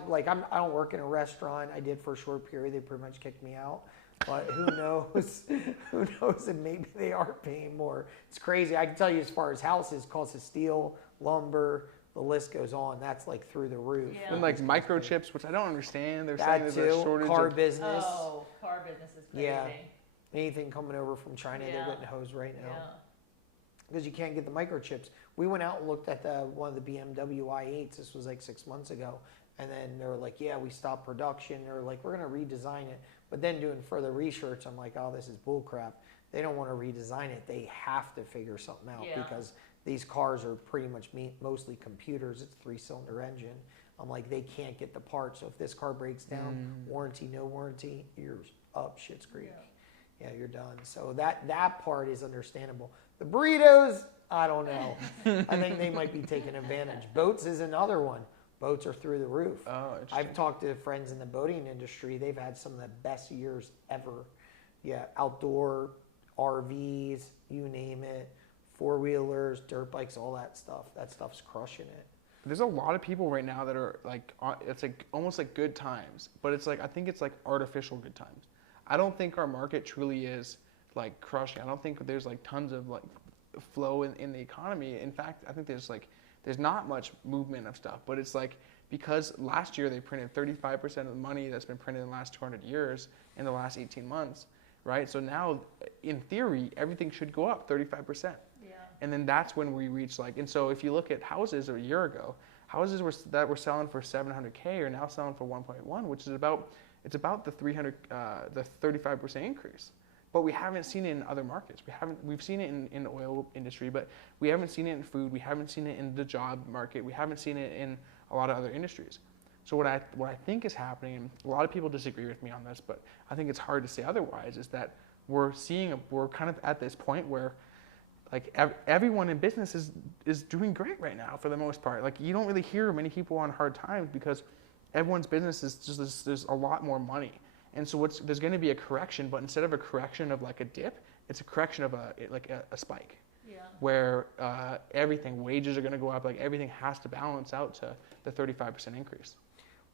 don't work in a restaurant. I did for a short period. They pretty much kicked me out. But who knows? Who knows? And maybe they are paying more. It's crazy. I can tell you, as far as houses, cost of steel, lumber, the list goes on. That's like through the roof. Yeah. And like microchips, which I don't understand. They're saying That there's a too. shortage Car of business. Oh, car business is crazy. Yeah. Anything coming over from China, they're Yeah. getting hosed right now. Yeah. Because you can't get the microchips. We went out and looked at one of the BMW i8s. This was like 6 months ago. And then they were like, yeah, we stopped production. They were like, we're going to redesign it. But then doing further research, I'm like, oh, this is bullcrap. They don't want to redesign it. They have to figure something out Yeah. because these cars are pretty much mostly computers. It's 3-cylinder engine. I'm like, they can't get the parts. So if this car breaks down, warranty, no warranty, you're up shit's creek. Yeah, you're done. So that part is understandable. The burritos, I don't know. I think they might be taking advantage. Boats is another one. Boats are through the roof. Oh, interesting. I've talked to friends in the boating industry. They've had some of the best years ever. Yeah, outdoor, RVs, you name it, four-wheelers, dirt bikes, all that stuff. That stuff's crushing it. There's a lot of people right now that are like, it's like almost like good times, but it's like I think it's like artificial good times. I don't think our market truly is like crushing. I don't think there's like tons of like flow in the economy. In fact, I think there's not much movement of stuff, but it's like because last year they printed 35% of the money that's been printed in the last 200 years in the last 18 months, right? So now, in theory, everything should go up 35%. Yeah. And then that's when we reach like, and so if you look at houses a year ago, houses that were selling for 700K are now selling for 1.1, which is about the 35% increase. But we haven't seen it in other markets. We've seen it in the oil industry, but we haven't seen it in food. We haven't seen it in the job market. We haven't seen it in a lot of other industries. So what I think is happening, and a lot of people disagree with me on this, but I think it's hard to say otherwise, is that we're kind of at this point where like everyone in business is doing great right now for the most part. Like you don't really hear many people on hard times because everyone's business is just there's a lot more money. And so there's going to be a correction, but instead of a correction of like a dip, it's a correction of a spike. Yeah. Where wages are going to go up, like everything has to balance out to the 35% increase.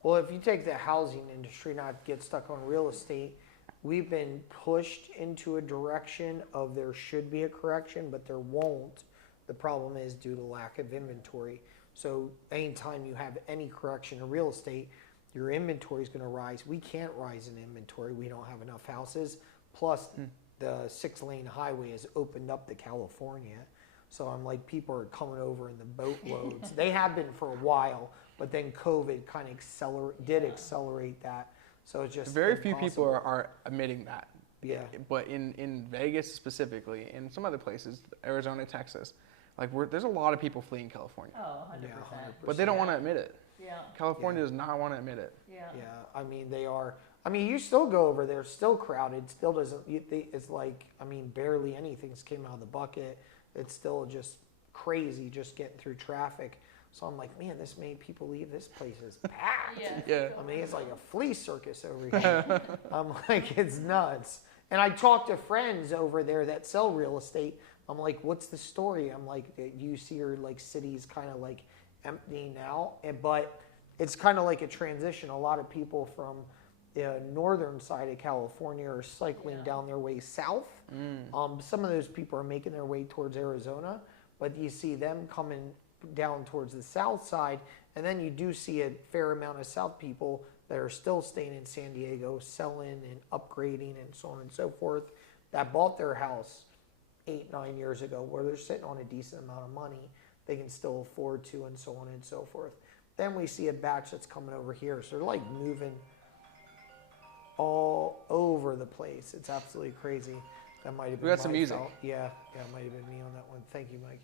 Well, if you take the housing industry, not get stuck on real estate, we've been pushed into a direction of there should be a correction, but there won't. The problem is due to lack of inventory. So anytime you have any correction in real estate, your inventory is going to rise. We can't rise in inventory. We don't have enough houses. Plus, the 6-lane highway has opened up to California. So I'm like, people are coming over in the boatloads. They have been for a while, but then COVID kind of did accelerate that. So it's just very few impossible. people are admitting that. Yeah. But in Vegas specifically, in some other places, Arizona, Texas, like there's a lot of people fleeing California, Oh, 100%. Yeah, 100%. but they don't want to admit it. Yeah. California does not want to admit it. Yeah. Yeah, I mean, they are. I mean, you still go over there, still crowded, still doesn't, it's like, I mean, barely anything's came out of the bucket. It's still just crazy just getting through traffic. So I'm like, man, this many people leave, this place is packed. Yeah. Yeah. I mean, it's like a flea circus over here. I'm like, it's nuts. And I talk to friends over there that sell real estate. I'm like, what's the story? I'm like, you see your like cities kind of like emptying out, but it's kind of like a transition. A lot of people from the northern side of California are cycling down their way south. Some of those people are making their way towards Arizona, but you see them coming down towards the south side, and then you do see a fair amount of South people that are still staying in San Diego, selling and upgrading and so on and so forth, that bought their house 8, 9 years ago, where they're sitting on a decent amount of money, they can still afford to, and so on and so forth. Then we see a batch that's coming over here. So they're like moving all over the place. It's absolutely crazy. That might have been We got some my music. fault. Yeah, it might have been me on that one. Thank you, Mike.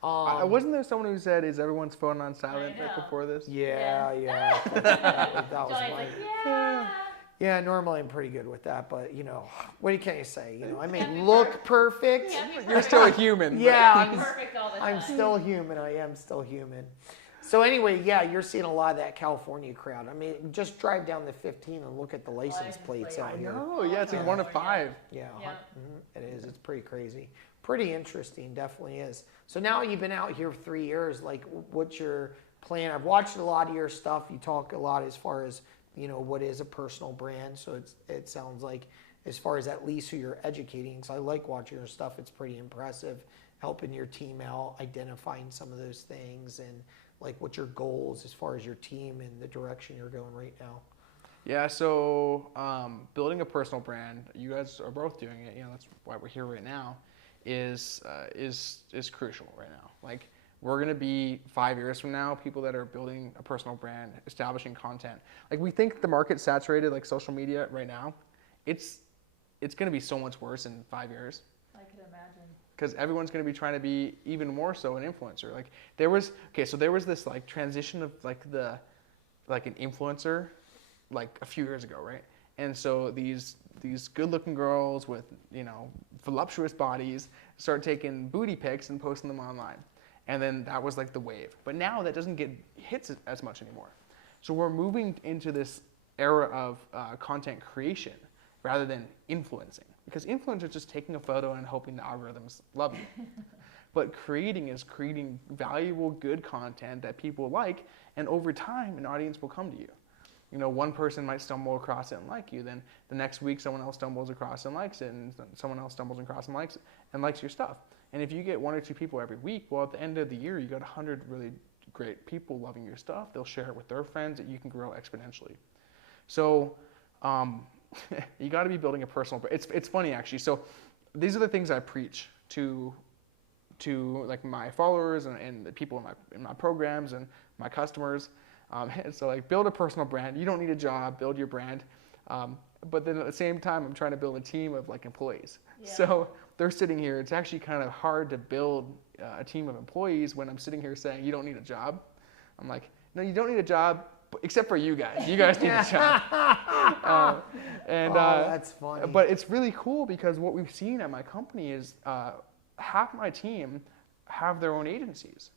Wasn't there someone who said, "Is everyone's phone on silent?" I right know. before this? Yeah. That was Johnny's Mike. like, yeah. Yeah, normally I'm pretty good with that, but what can you say? I may look perfect. You're still a human. Yeah, Perfect all the time. I'm still human. I am still human. So anyway, yeah, you're seeing a lot of that California crowd. I mean, just drive down the 15 and look at the license License plates plate. out I here. know. Yeah, it's like 1 of 5. Yeah, Yeah. It is. It's pretty crazy. Pretty interesting, definitely is. So now you've been out here for 3 years. Like, what's your plan? I've watched a lot of your stuff. You talk a lot as far as what is a personal brand. So it sounds like, as far as at least who you're educating, because I like watching your stuff. It's pretty impressive, helping your team out, identifying some of those things, and like what's your goals as far as your team and the direction you're going right now. Yeah, so building a personal brand, you guys are both doing it. That's why we're here right now. Is crucial right now. Like, we're gonna be 5 years from now, people that are building a personal brand, establishing content. Like, we think the market's saturated, like social media right now. It's gonna be so much worse in 5 years. I could imagine. Because everyone's going to be trying to be even more so an influencer. Like, there was this like transition of like an influencer like a few years ago, right? And so these good-looking girls with voluptuous bodies start taking booty pics and posting them online, and then that was like the wave. But now that doesn't get hits as much anymore. So we're moving into this era of content creation rather than influencing. Because influencers are just taking a photo and hoping the algorithms love you. But creating is creating valuable, good content that people like, and over time, an audience will come to you. One person might stumble across it and like you, then the next week someone else stumbles across and likes it, and someone else stumbles across and likes your stuff. And if you get 1 or 2 people every week, well, at the end of the year, you got 100 really great people loving your stuff. They'll share it with their friends, and you can grow exponentially. So, you got to be building a personal brand. It's funny, actually. So these are the things I preach to like my followers and the people in my programs and my customers. And so, like, build a personal brand. You don't need a job. Build your brand. But then at the same time, I'm trying to build a team of like employees. Yeah. So they're sitting here. It's actually kind of hard to build a team of employees when I'm sitting here saying you don't need a job. I'm like, no, you don't need a job. Except for you guys. You guys need a job. That's funny. But it's really cool because what we've seen at my company is half my team have their own agencies.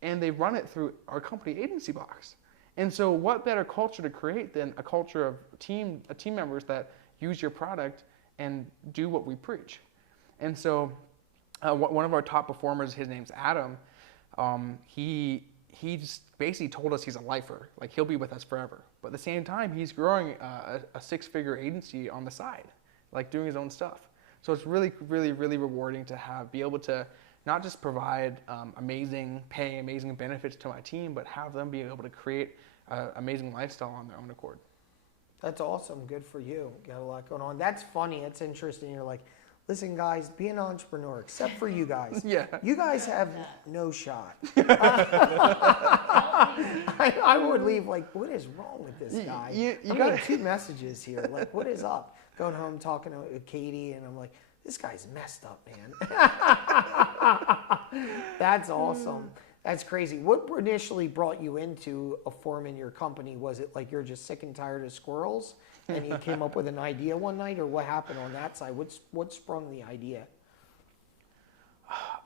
And they run it through our company agency box. And so what better culture to create than a culture of team members that use your product and do what we preach. And so one of our top performers, his name's Adam, he just basically told us he's a lifer. Like, he'll be with us forever. But at the same time, he's growing a 6-figure agency on the side, like doing his own stuff. So it's really, really, really rewarding to be able to not just provide amazing benefits to my team, but have them be able to create an amazing lifestyle on their own accord. That's awesome. Good for you. Got a lot going on. That's funny. It's interesting. You're like, listen, guys, be an entrepreneur, except for you guys. Yeah. You guys have no shot. I would leave like, what is wrong with this guy? You I'm gotta- getting 2 messages here. Like, what is up? Going home talking to Katie, and I'm like, this guy's messed up, man. That's awesome. That's crazy. What initially brought you into forming your company? Was it like you're just sick and tired of squirrels and you came up with an idea one night, or what happened on that side? What sprung the idea?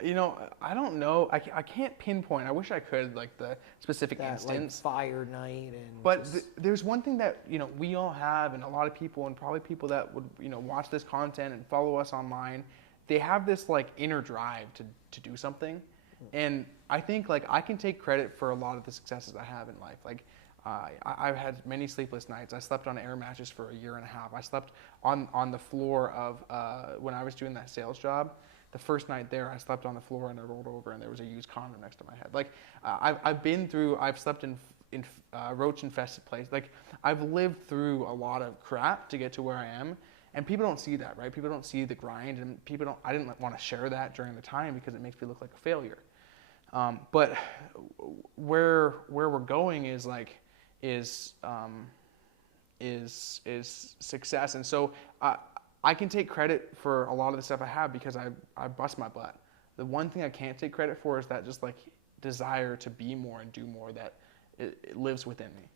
I don't know. I can't pinpoint. I wish I could, like, the specific That like instance. fire night and But just- there's one thing that we all have, and a lot of people, and probably people that would watch this content and follow us online, they have this like inner drive to do something, and I think like I can take credit for a lot of the successes I have in life. Like I've had many sleepless nights. I slept on air mattress for a year and a half. I slept on the floor of when I was doing that sales job. The first night there, I slept on the floor and I rolled over and there was a used condom next to my head. Like I've slept in roach infested place. Like I've lived through a lot of crap to get to where I am, And people don't see that, right? People don't see the grind, and I didn't want to share that during the time because it makes me look like a failure. But where we're going is success. And so I can take credit for a lot of the stuff I have because I bust my butt. The one thing I can't take credit for is that just like desire to be more and do more that it lives within me.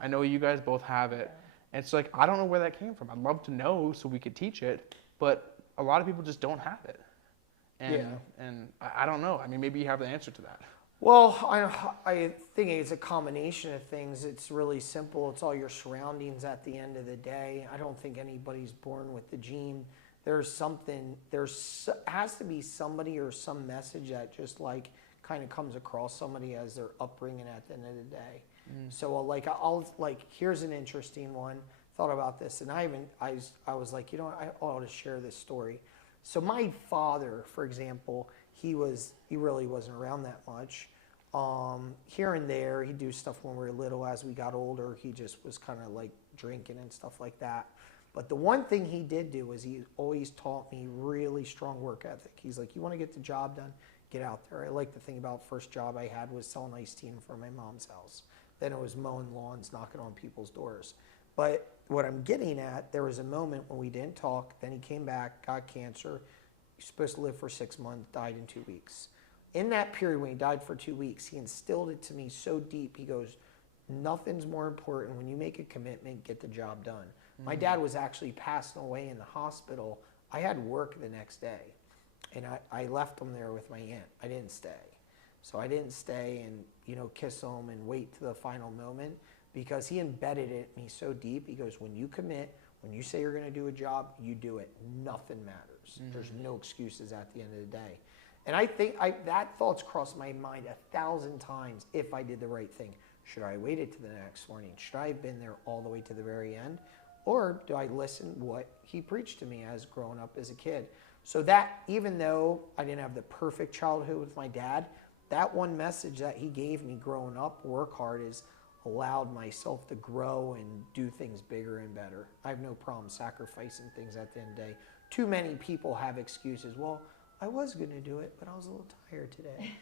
I know you guys both have it. And it's like, I don't know where that came from. I'd love to know so we could teach it, but a lot of people just don't have it. And I don't know. I mean, maybe you have the answer to that. Well, I think it's a combination of things. It's really simple. It's all your surroundings at the end of the day. I don't think anybody's born with the gene. Has to be somebody or some message that just like kind of comes across somebody as their upbringing at the end of the day. So here's an interesting one. Thought about this, and I was like, I ought to share this story. So my father, for example, he really wasn't around that much. Here and there, he'd do stuff when we were little. As we got older, he just was kind of like drinking and stuff like that. But the one thing he did do was he always taught me really strong work ethic. He's like, you want to get the job done? Get out there. I like to think about first job I had was selling iced tea in front of my mom's house. Then it was mowing lawns, knocking on people's doors. But what I'm getting at, there was a moment when we didn't talk. Then he came back, got cancer. He was supposed to live for 6 months, died in 2 weeks. In that period when he died for 2 weeks, he instilled it to me so deep. He goes, nothing's more important. When you make a commitment, get the job done. My dad was actually passing away in the hospital. I had work the next day, and I left him there with my aunt. I didn't stay. So I didn't stay and, kiss him and wait to the final moment because he embedded it in me so deep. He goes, when you commit, when you say you're going to do a job, you do it. Nothing matters. There's no excuses at the end of the day. And I think that thought's crossed my mind 1,000 times if I did the right thing. Should I have waited to the next morning? Should I have been there all the way to the very end? Or do I listen what he preached to me as growing up as a kid? So that, even though I didn't have the perfect childhood with my dad, that one message that he gave me growing up, work hard, has allowed myself to grow and do things bigger and better. I have no problem sacrificing things at the end of the day. Too many people have excuses. Well, I was going to do it, but I was a little tired today.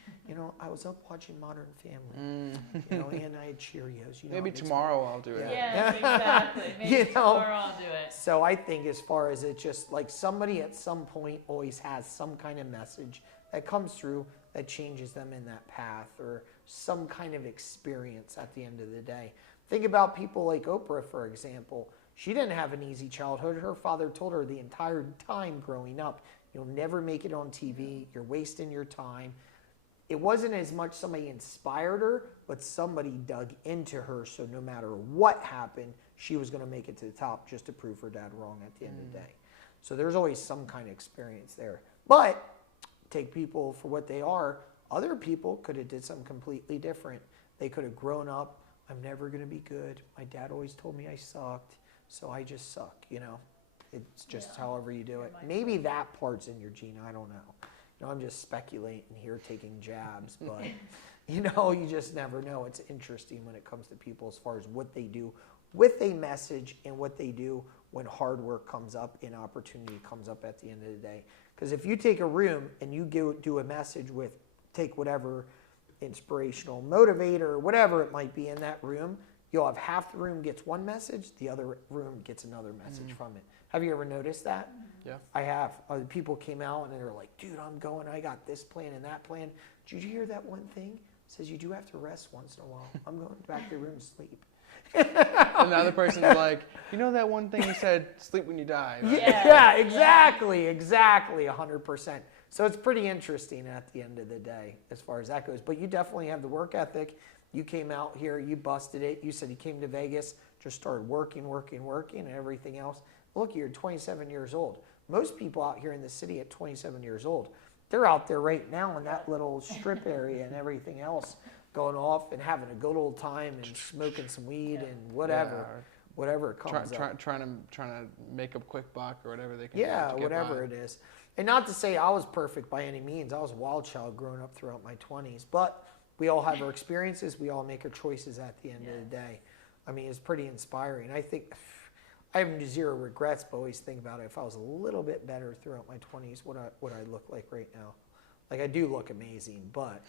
I was up watching Modern Family. And I had Cheerios. Maybe tomorrow I'll do it. Yeah, exactly. Maybe tomorrow I'll do it. So I think as far as it's just like somebody at some point always has some kind of message that comes through that changes them in that path or some kind of experience at the end of the day. Think about people like Oprah, for example. She didn't have an easy childhood. Her father told her the entire time growing up, you'll never make it on TV. You're wasting your time. It wasn't as much somebody inspired her, but somebody dug into her. So no matter what happened, she was going to make it to the top just to prove her dad wrong at the end of the day. So there's always some kind of experience there. But take people for what they are. Other people could have did something completely different. They could have grown up, I'm never going to be good. My dad always told me I sucked, so I just suck, It's just however you do it. Maybe that part's in your gene. I don't know. I'm just speculating here, taking jabs, but you just never know. It's interesting when it comes to people as far as what they do with a message and what they do when hard work comes up and opportunity comes up at the end of the day. Because if you take a room and you do a message take whatever inspirational motivator, whatever it might be in that room, you'll have half the room gets one message, the other room gets another message from it. Have you ever noticed that? Yeah. I have. People came out and they're like, dude, I'm going, I got this plan and that plan. Did you hear that one thing? It says you do have to rest once in a while. I'm going back to the room to sleep. Another person's like, that one thing you said, sleep when you die. Right? Yeah, exactly, 100%. So it's pretty interesting at the end of the day as far as that goes. But you definitely have the work ethic. You came out here, you busted it. You said you came to Vegas, just started working, and everything else. Look, you're 27 years old. Most people out here in the city at 27 years old, they're out there right now in that little strip area and everything else, going off and having a good old time and smoking some weed and whatever comes up. Trying to make a quick buck or whatever they can. Yeah, do to whatever get by. it is. And not to say I was perfect by any means. I was a wild child growing up throughout my 20s. But we all have our experiences. We all make our choices at the end of the day. I mean, it's pretty inspiring. I think I have zero regrets, but always think about it. If I was a little bit better throughout my 20s, what I look like right now? Like I do look amazing, but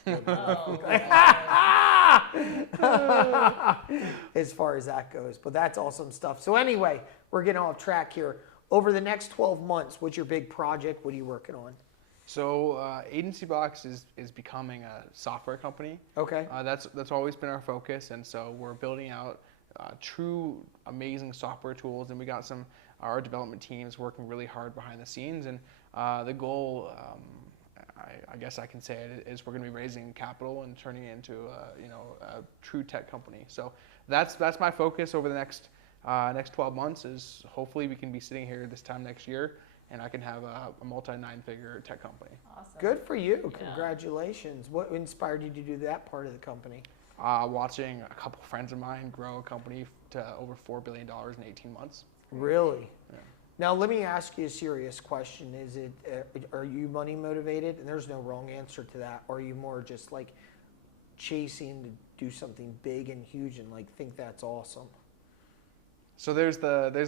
as far as that goes. But that's awesome stuff. So anyway, we're getting off track here. Over the next 12 months, what's your big project? What are you working on? So Agency Box is becoming a software company. Okay. That's always been our focus, and so we're building out true amazing software tools, and we got our development teams working really hard behind the scenes, and the goal, I guess I can say it, is we're going to be raising capital and turning it into a true tech company. So that's my focus over the next 12 months. Is hopefully we can be sitting here this time next year, and I can have a multi-9-figure tech company. Awesome. Good for you. Yeah. Congratulations. What inspired you to do that part of the company? Watching a couple friends of mine grow a company to over $4 billion in 18 months. Really? Yeah. Now, let me ask you a serious question. Are you money motivated? And there's no wrong answer to that. Or are you more just like chasing to do something big and huge and like think that's awesome? So there's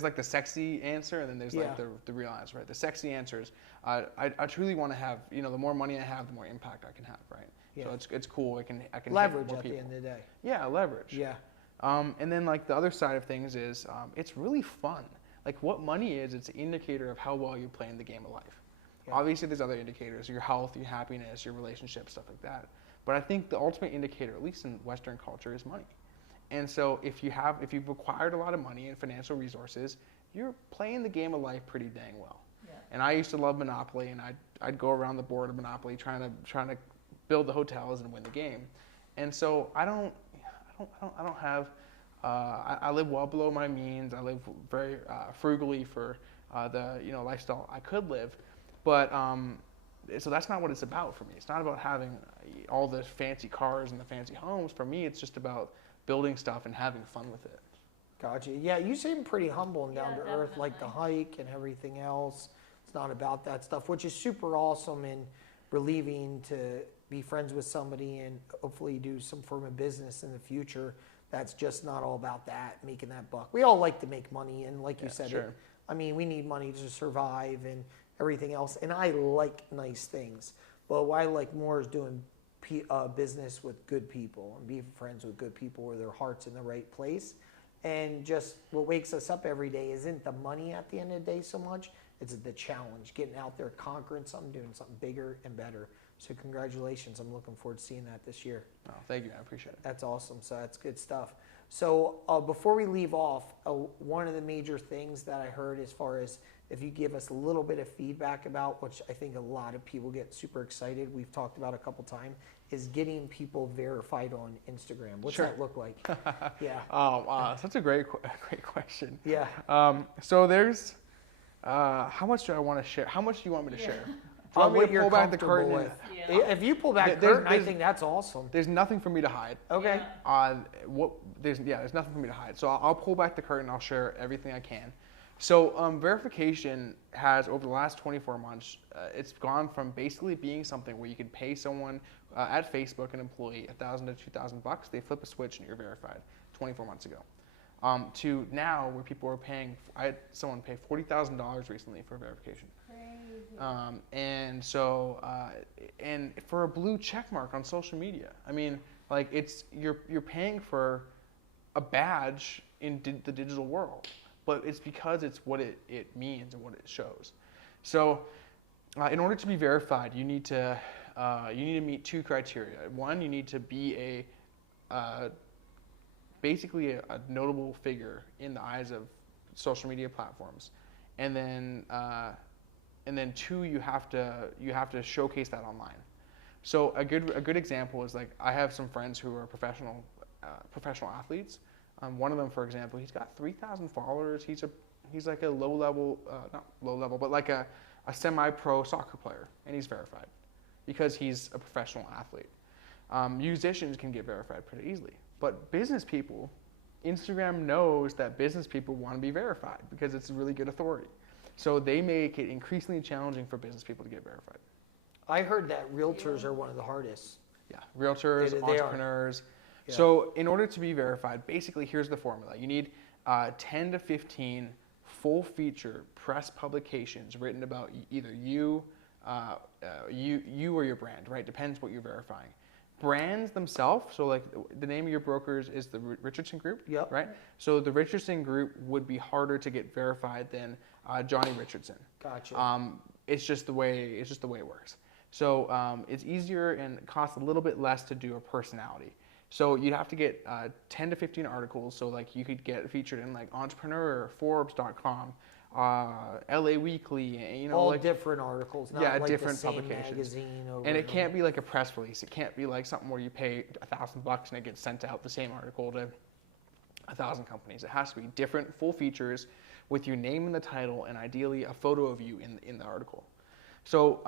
like the sexy answer, and then there's like the real answer, right? The sexy answer is I truly want to have, the more money I have, the more impact I can have, right? Yeah. So it's cool. I can Leverage hit more at people. the end of the day. Yeah, leverage. Yeah. And then like the other side of things is it's really fun. Like what money is, it's an indicator of how well you're playing the game of life. Yeah. Obviously, there's other indicators: your health, your happiness, your relationships, stuff like that. But I think the ultimate indicator, at least in Western culture, is money. And so if you've acquired a lot of money and financial resources, you're playing the game of life pretty dang well. Yeah. And I used to love Monopoly, and I'd go around the board of Monopoly trying to build the hotels and win the game. And so I don't have. I live well below my means. I live very frugally for the lifestyle I could live, but so that's not what it's about for me. It's not about having all the fancy cars and the fancy homes. For me, it's just about building stuff and having fun with it. Gotcha. Yeah, you seem pretty humble and down Yeah, to earth, like the hike and everything else. It's not about that stuff, which is super awesome and relieving to be friends with somebody and hopefully do some form of business in the future. That's just not all about that, making that buck. We all like to make money, and like you said, sure. we need money to survive and everything else. And I like nice things, but what I like more is doing business with good people and being friends with good people where their heart's in the right place. And just what wakes us up every day isn't the money at the end of the day so much, it's the challenge, getting out there, conquering something, doing something bigger and better. So congratulations. I'm looking forward to seeing that this year. Oh, thank you. I appreciate it. That's awesome. So that's good stuff. So before we leave off, one of the major things that I heard as far as if you give us a little bit of feedback about, which I think a lot of people get super excited, we've talked about a couple times, is getting people verified on Instagram. What's Sure. that look like? Yeah. Such a great question. Yeah. So there's, how much do I want to share? How much do you want me to share? Do you want me What to you're pull back the comfortable curtain? with. Yeah. If you pull back There's- curtain, I there's- think that's awesome. There's nothing for me to hide. Okay. Yeah. There's nothing for me to hide. So I'll pull back the curtain. I'll share everything I can. So verification has, over the last 24 months, it's gone from basically being something where you could pay someone at Facebook, an employee, $1,000 to $2,000. They flip a switch and you're verified. 24 months ago, to now where people are paying. I had someone pay $40,000 recently for verification. Crazy. And so, and for a blue check mark on social media, I mean, like you're paying for a badge in the digital world, but it's because it's what it means and what it shows. So, in order to be verified, you need to meet two criteria. One, you need to be basically a notable figure in the eyes of social media platforms, and then two, you have to showcase that online. So a good example is, like, I have some friends who are professional athletes. One of them, for example, he's got 3,000 followers. He's like a not low level, but like a semi-pro soccer player, and he's verified because he's a professional athlete. Musicians can get verified pretty easily, but business people, Instagram knows that business people want to be verified because it's a really good authority. So they make it increasingly challenging for business people to get verified. I heard that realtors are one of the hardest. Yeah, realtors, They are. entrepreneurs. Yeah. So in order to be verified, basically here's the formula. You need 10 to 15 full feature press publications written about either you or your brand, right? Depends what you're verifying. Brands themselves, so like the name of your brokers is the Richardson Group, Yep. right? So the Richardson Group would be harder to get verified than Johnny Richardson. Gotcha. It's just the way it works. So it's easier and costs a little bit less to do a personality. So you'd have to get 10 to 15 articles. So like you could get featured in like Entrepreneur, Forbes.com, LA Weekly, you know, all like different articles, not yeah, like different the same publications. magazine over And it can't be like a press release. It can't be like something where you pay $1,000 and it gets sent out the same article to 1,000 companies. It has to be different full features with your name in the title and ideally a photo of you in the article. So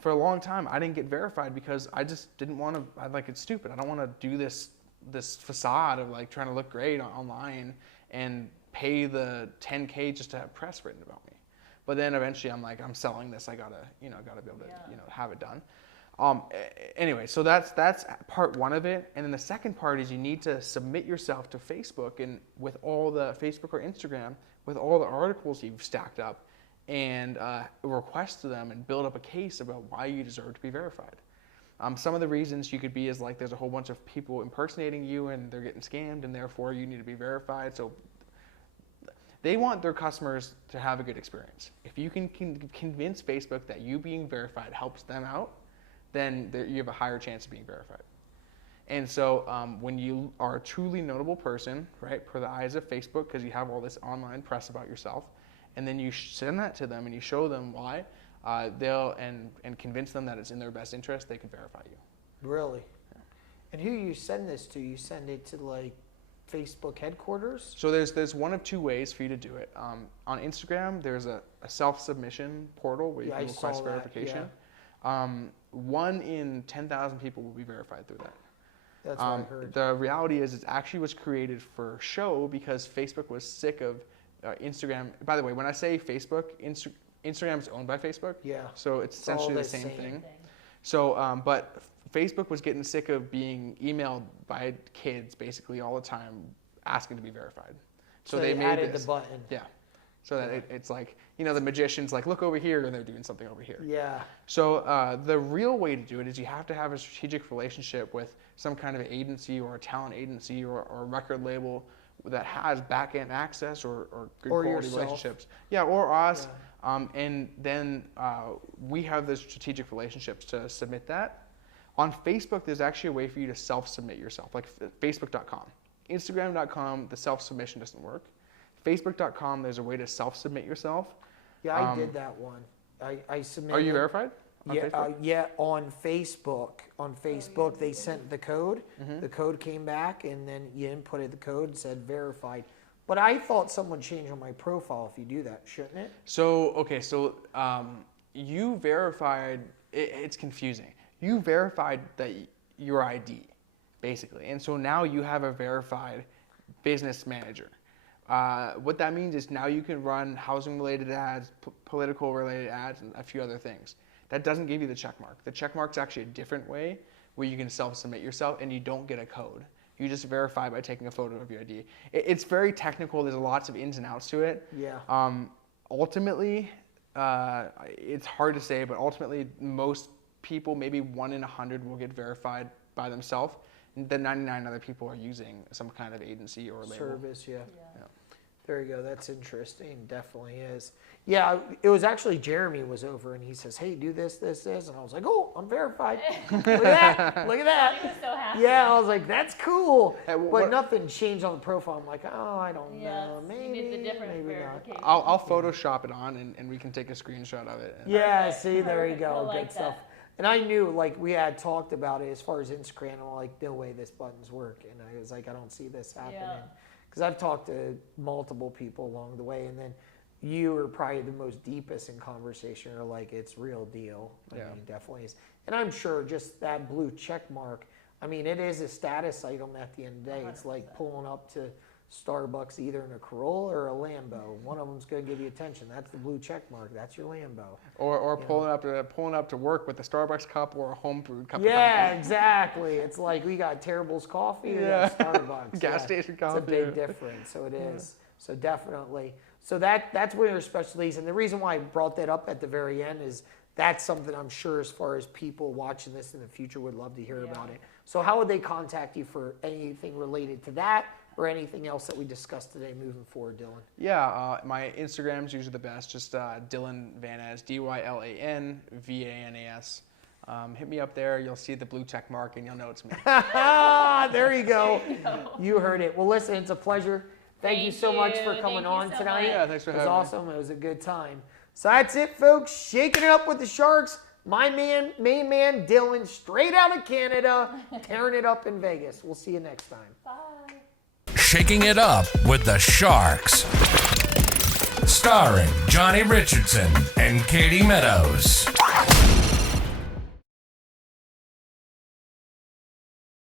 for a long time, I didn't get verified because I just didn't want to. Like, it's stupid. I don't want to do this facade of like trying to look great online and pay the $10K just to have press written about me. But then eventually, I'm like, I'm selling this. I gotta be able to have it done. Anyway, so that's part one of it, and then the second part is you need to submit yourself to Facebook and with all the Facebook or Instagram with all the articles you've stacked up, and request to them and build up a case about why you deserve to be verified. Some of the reasons you could be is like there's a whole bunch of people impersonating you and they're getting scammed and therefore you need to be verified. So they want their customers to have a good experience. If you can convince Facebook that you being verified helps them out, then you have a higher chance of being verified. And so when you are a truly notable person, right, per the eyes of Facebook, because you have all this online press about yourself, and then you send that to them and you show them why, they'll and convince them that it's in their best interest, they could verify you. Really? Yeah. And who you send this to? You send it to like Facebook headquarters? So there's one of two ways for you to do it. On Instagram, there's a self-submission portal where you can request verification. Yeah. 1 in 10,000 people will be verified through that. That's what I heard. The reality is it actually was created for show because Facebook was sick of Instagram. By the way, when I say Facebook, Instagram is owned by Facebook. Yeah. So it's essentially the same thing. So, but Facebook was getting sick of being emailed by kids basically all the time asking to be verified. So they made added this. the button. Yeah. So that it's like, you know, the magician's like, look over here, and they're doing something over here. Yeah. So the real way to do it is you have to have a strategic relationship with some kind of agency or a talent agency or a record label that has back-end access or good quality yourself. Relationships. Yeah, or us. Yeah. And then we have the strategic relationships to submit that. On Facebook, there's actually a way for you to self-submit yourself, like Facebook.com. Instagram.com, the self-submission doesn't work. Facebook.com, there's a way to self-submit yourself. Yeah, I did that one. I submitted. Are you verified? On Facebook. On Facebook, they sent the code. Mm-hmm. The code came back, and then you inputted the code and said verified. But I thought someone would change on my profile if you do that, shouldn't it? So, okay, you verified, it's confusing. You verified your ID, basically. And so now you have a verified business manager. What that means is now you can run housing-related ads, political-related ads, and a few other things. That doesn't give you the check mark. The check mark's actually a different way where you can self-submit yourself and you don't get a code. You just verify by taking a photo of your ID. It's very technical. There's lots of ins and outs to it. Yeah. Ultimately, it's hard to say, but ultimately most people, maybe 1 in 100 will get verified by themselves. The 99 other people are using some kind of agency or label. Service, yeah. There you go. That's interesting. Definitely is. Yeah, it was actually Jeremy was over and he says, hey, do this, this, this. And I was like, oh, I'm verified. Look at that. Look at that. He was so happy. Yeah, I was like, that's cool. Hey, but nothing changed on the profile. I'm like, oh, I don't know. Maybe. You did the different maybe verification. I'll Photoshop it on and we can take a screenshot of it. Yeah, see, there you go. I like Good stuff. And I knew, like, we had talked about it as far as Instagram. I'm like, no way this button's work. And I was like, I don't see this happening. Because I've talked to multiple people along the way, and then you are probably the most deepest in conversation. Or like, it's real deal. I mean, it definitely is. And I'm sure just that blue check mark. I mean, it is a status item at the end of the day. 100%. It's like pulling up to Starbucks either in a Corolla or a Lambo. One of them's going to give you attention. That's the blue check mark. That's your Lambo. Or pulling up to work with a Starbucks cup or a home brewed cup of coffee. Yeah, exactly. It's like we got Terrible's coffee or Starbucks. Gas station coffee. It's a big difference. So it is. So definitely. So that's one of your specialties. And the reason why I brought that up at the very end is that's something I'm sure as far as people watching this in the future would love to hear about it. So how would they contact you for anything related to that or anything else that we discussed today moving forward, Dylan? Yeah, my Instagram's usually the best. Just Dylan Vanas, DYLANVANAS. Hit me up there. You'll see the blue check mark and you'll know it's me. There you go. You heard it. Well, listen, it's a pleasure. Thank you so much for coming on tonight. Yeah, thanks for having me. It was awesome. It was a good time. So that's it, folks. Shaking it up with the Sharks. My main man, Dylan, straight out of Canada, tearing it up in Vegas. We'll see you next time. Bye. Shaking It Up with the Sharks. Starring Johnny Richardson and Katie Meadows.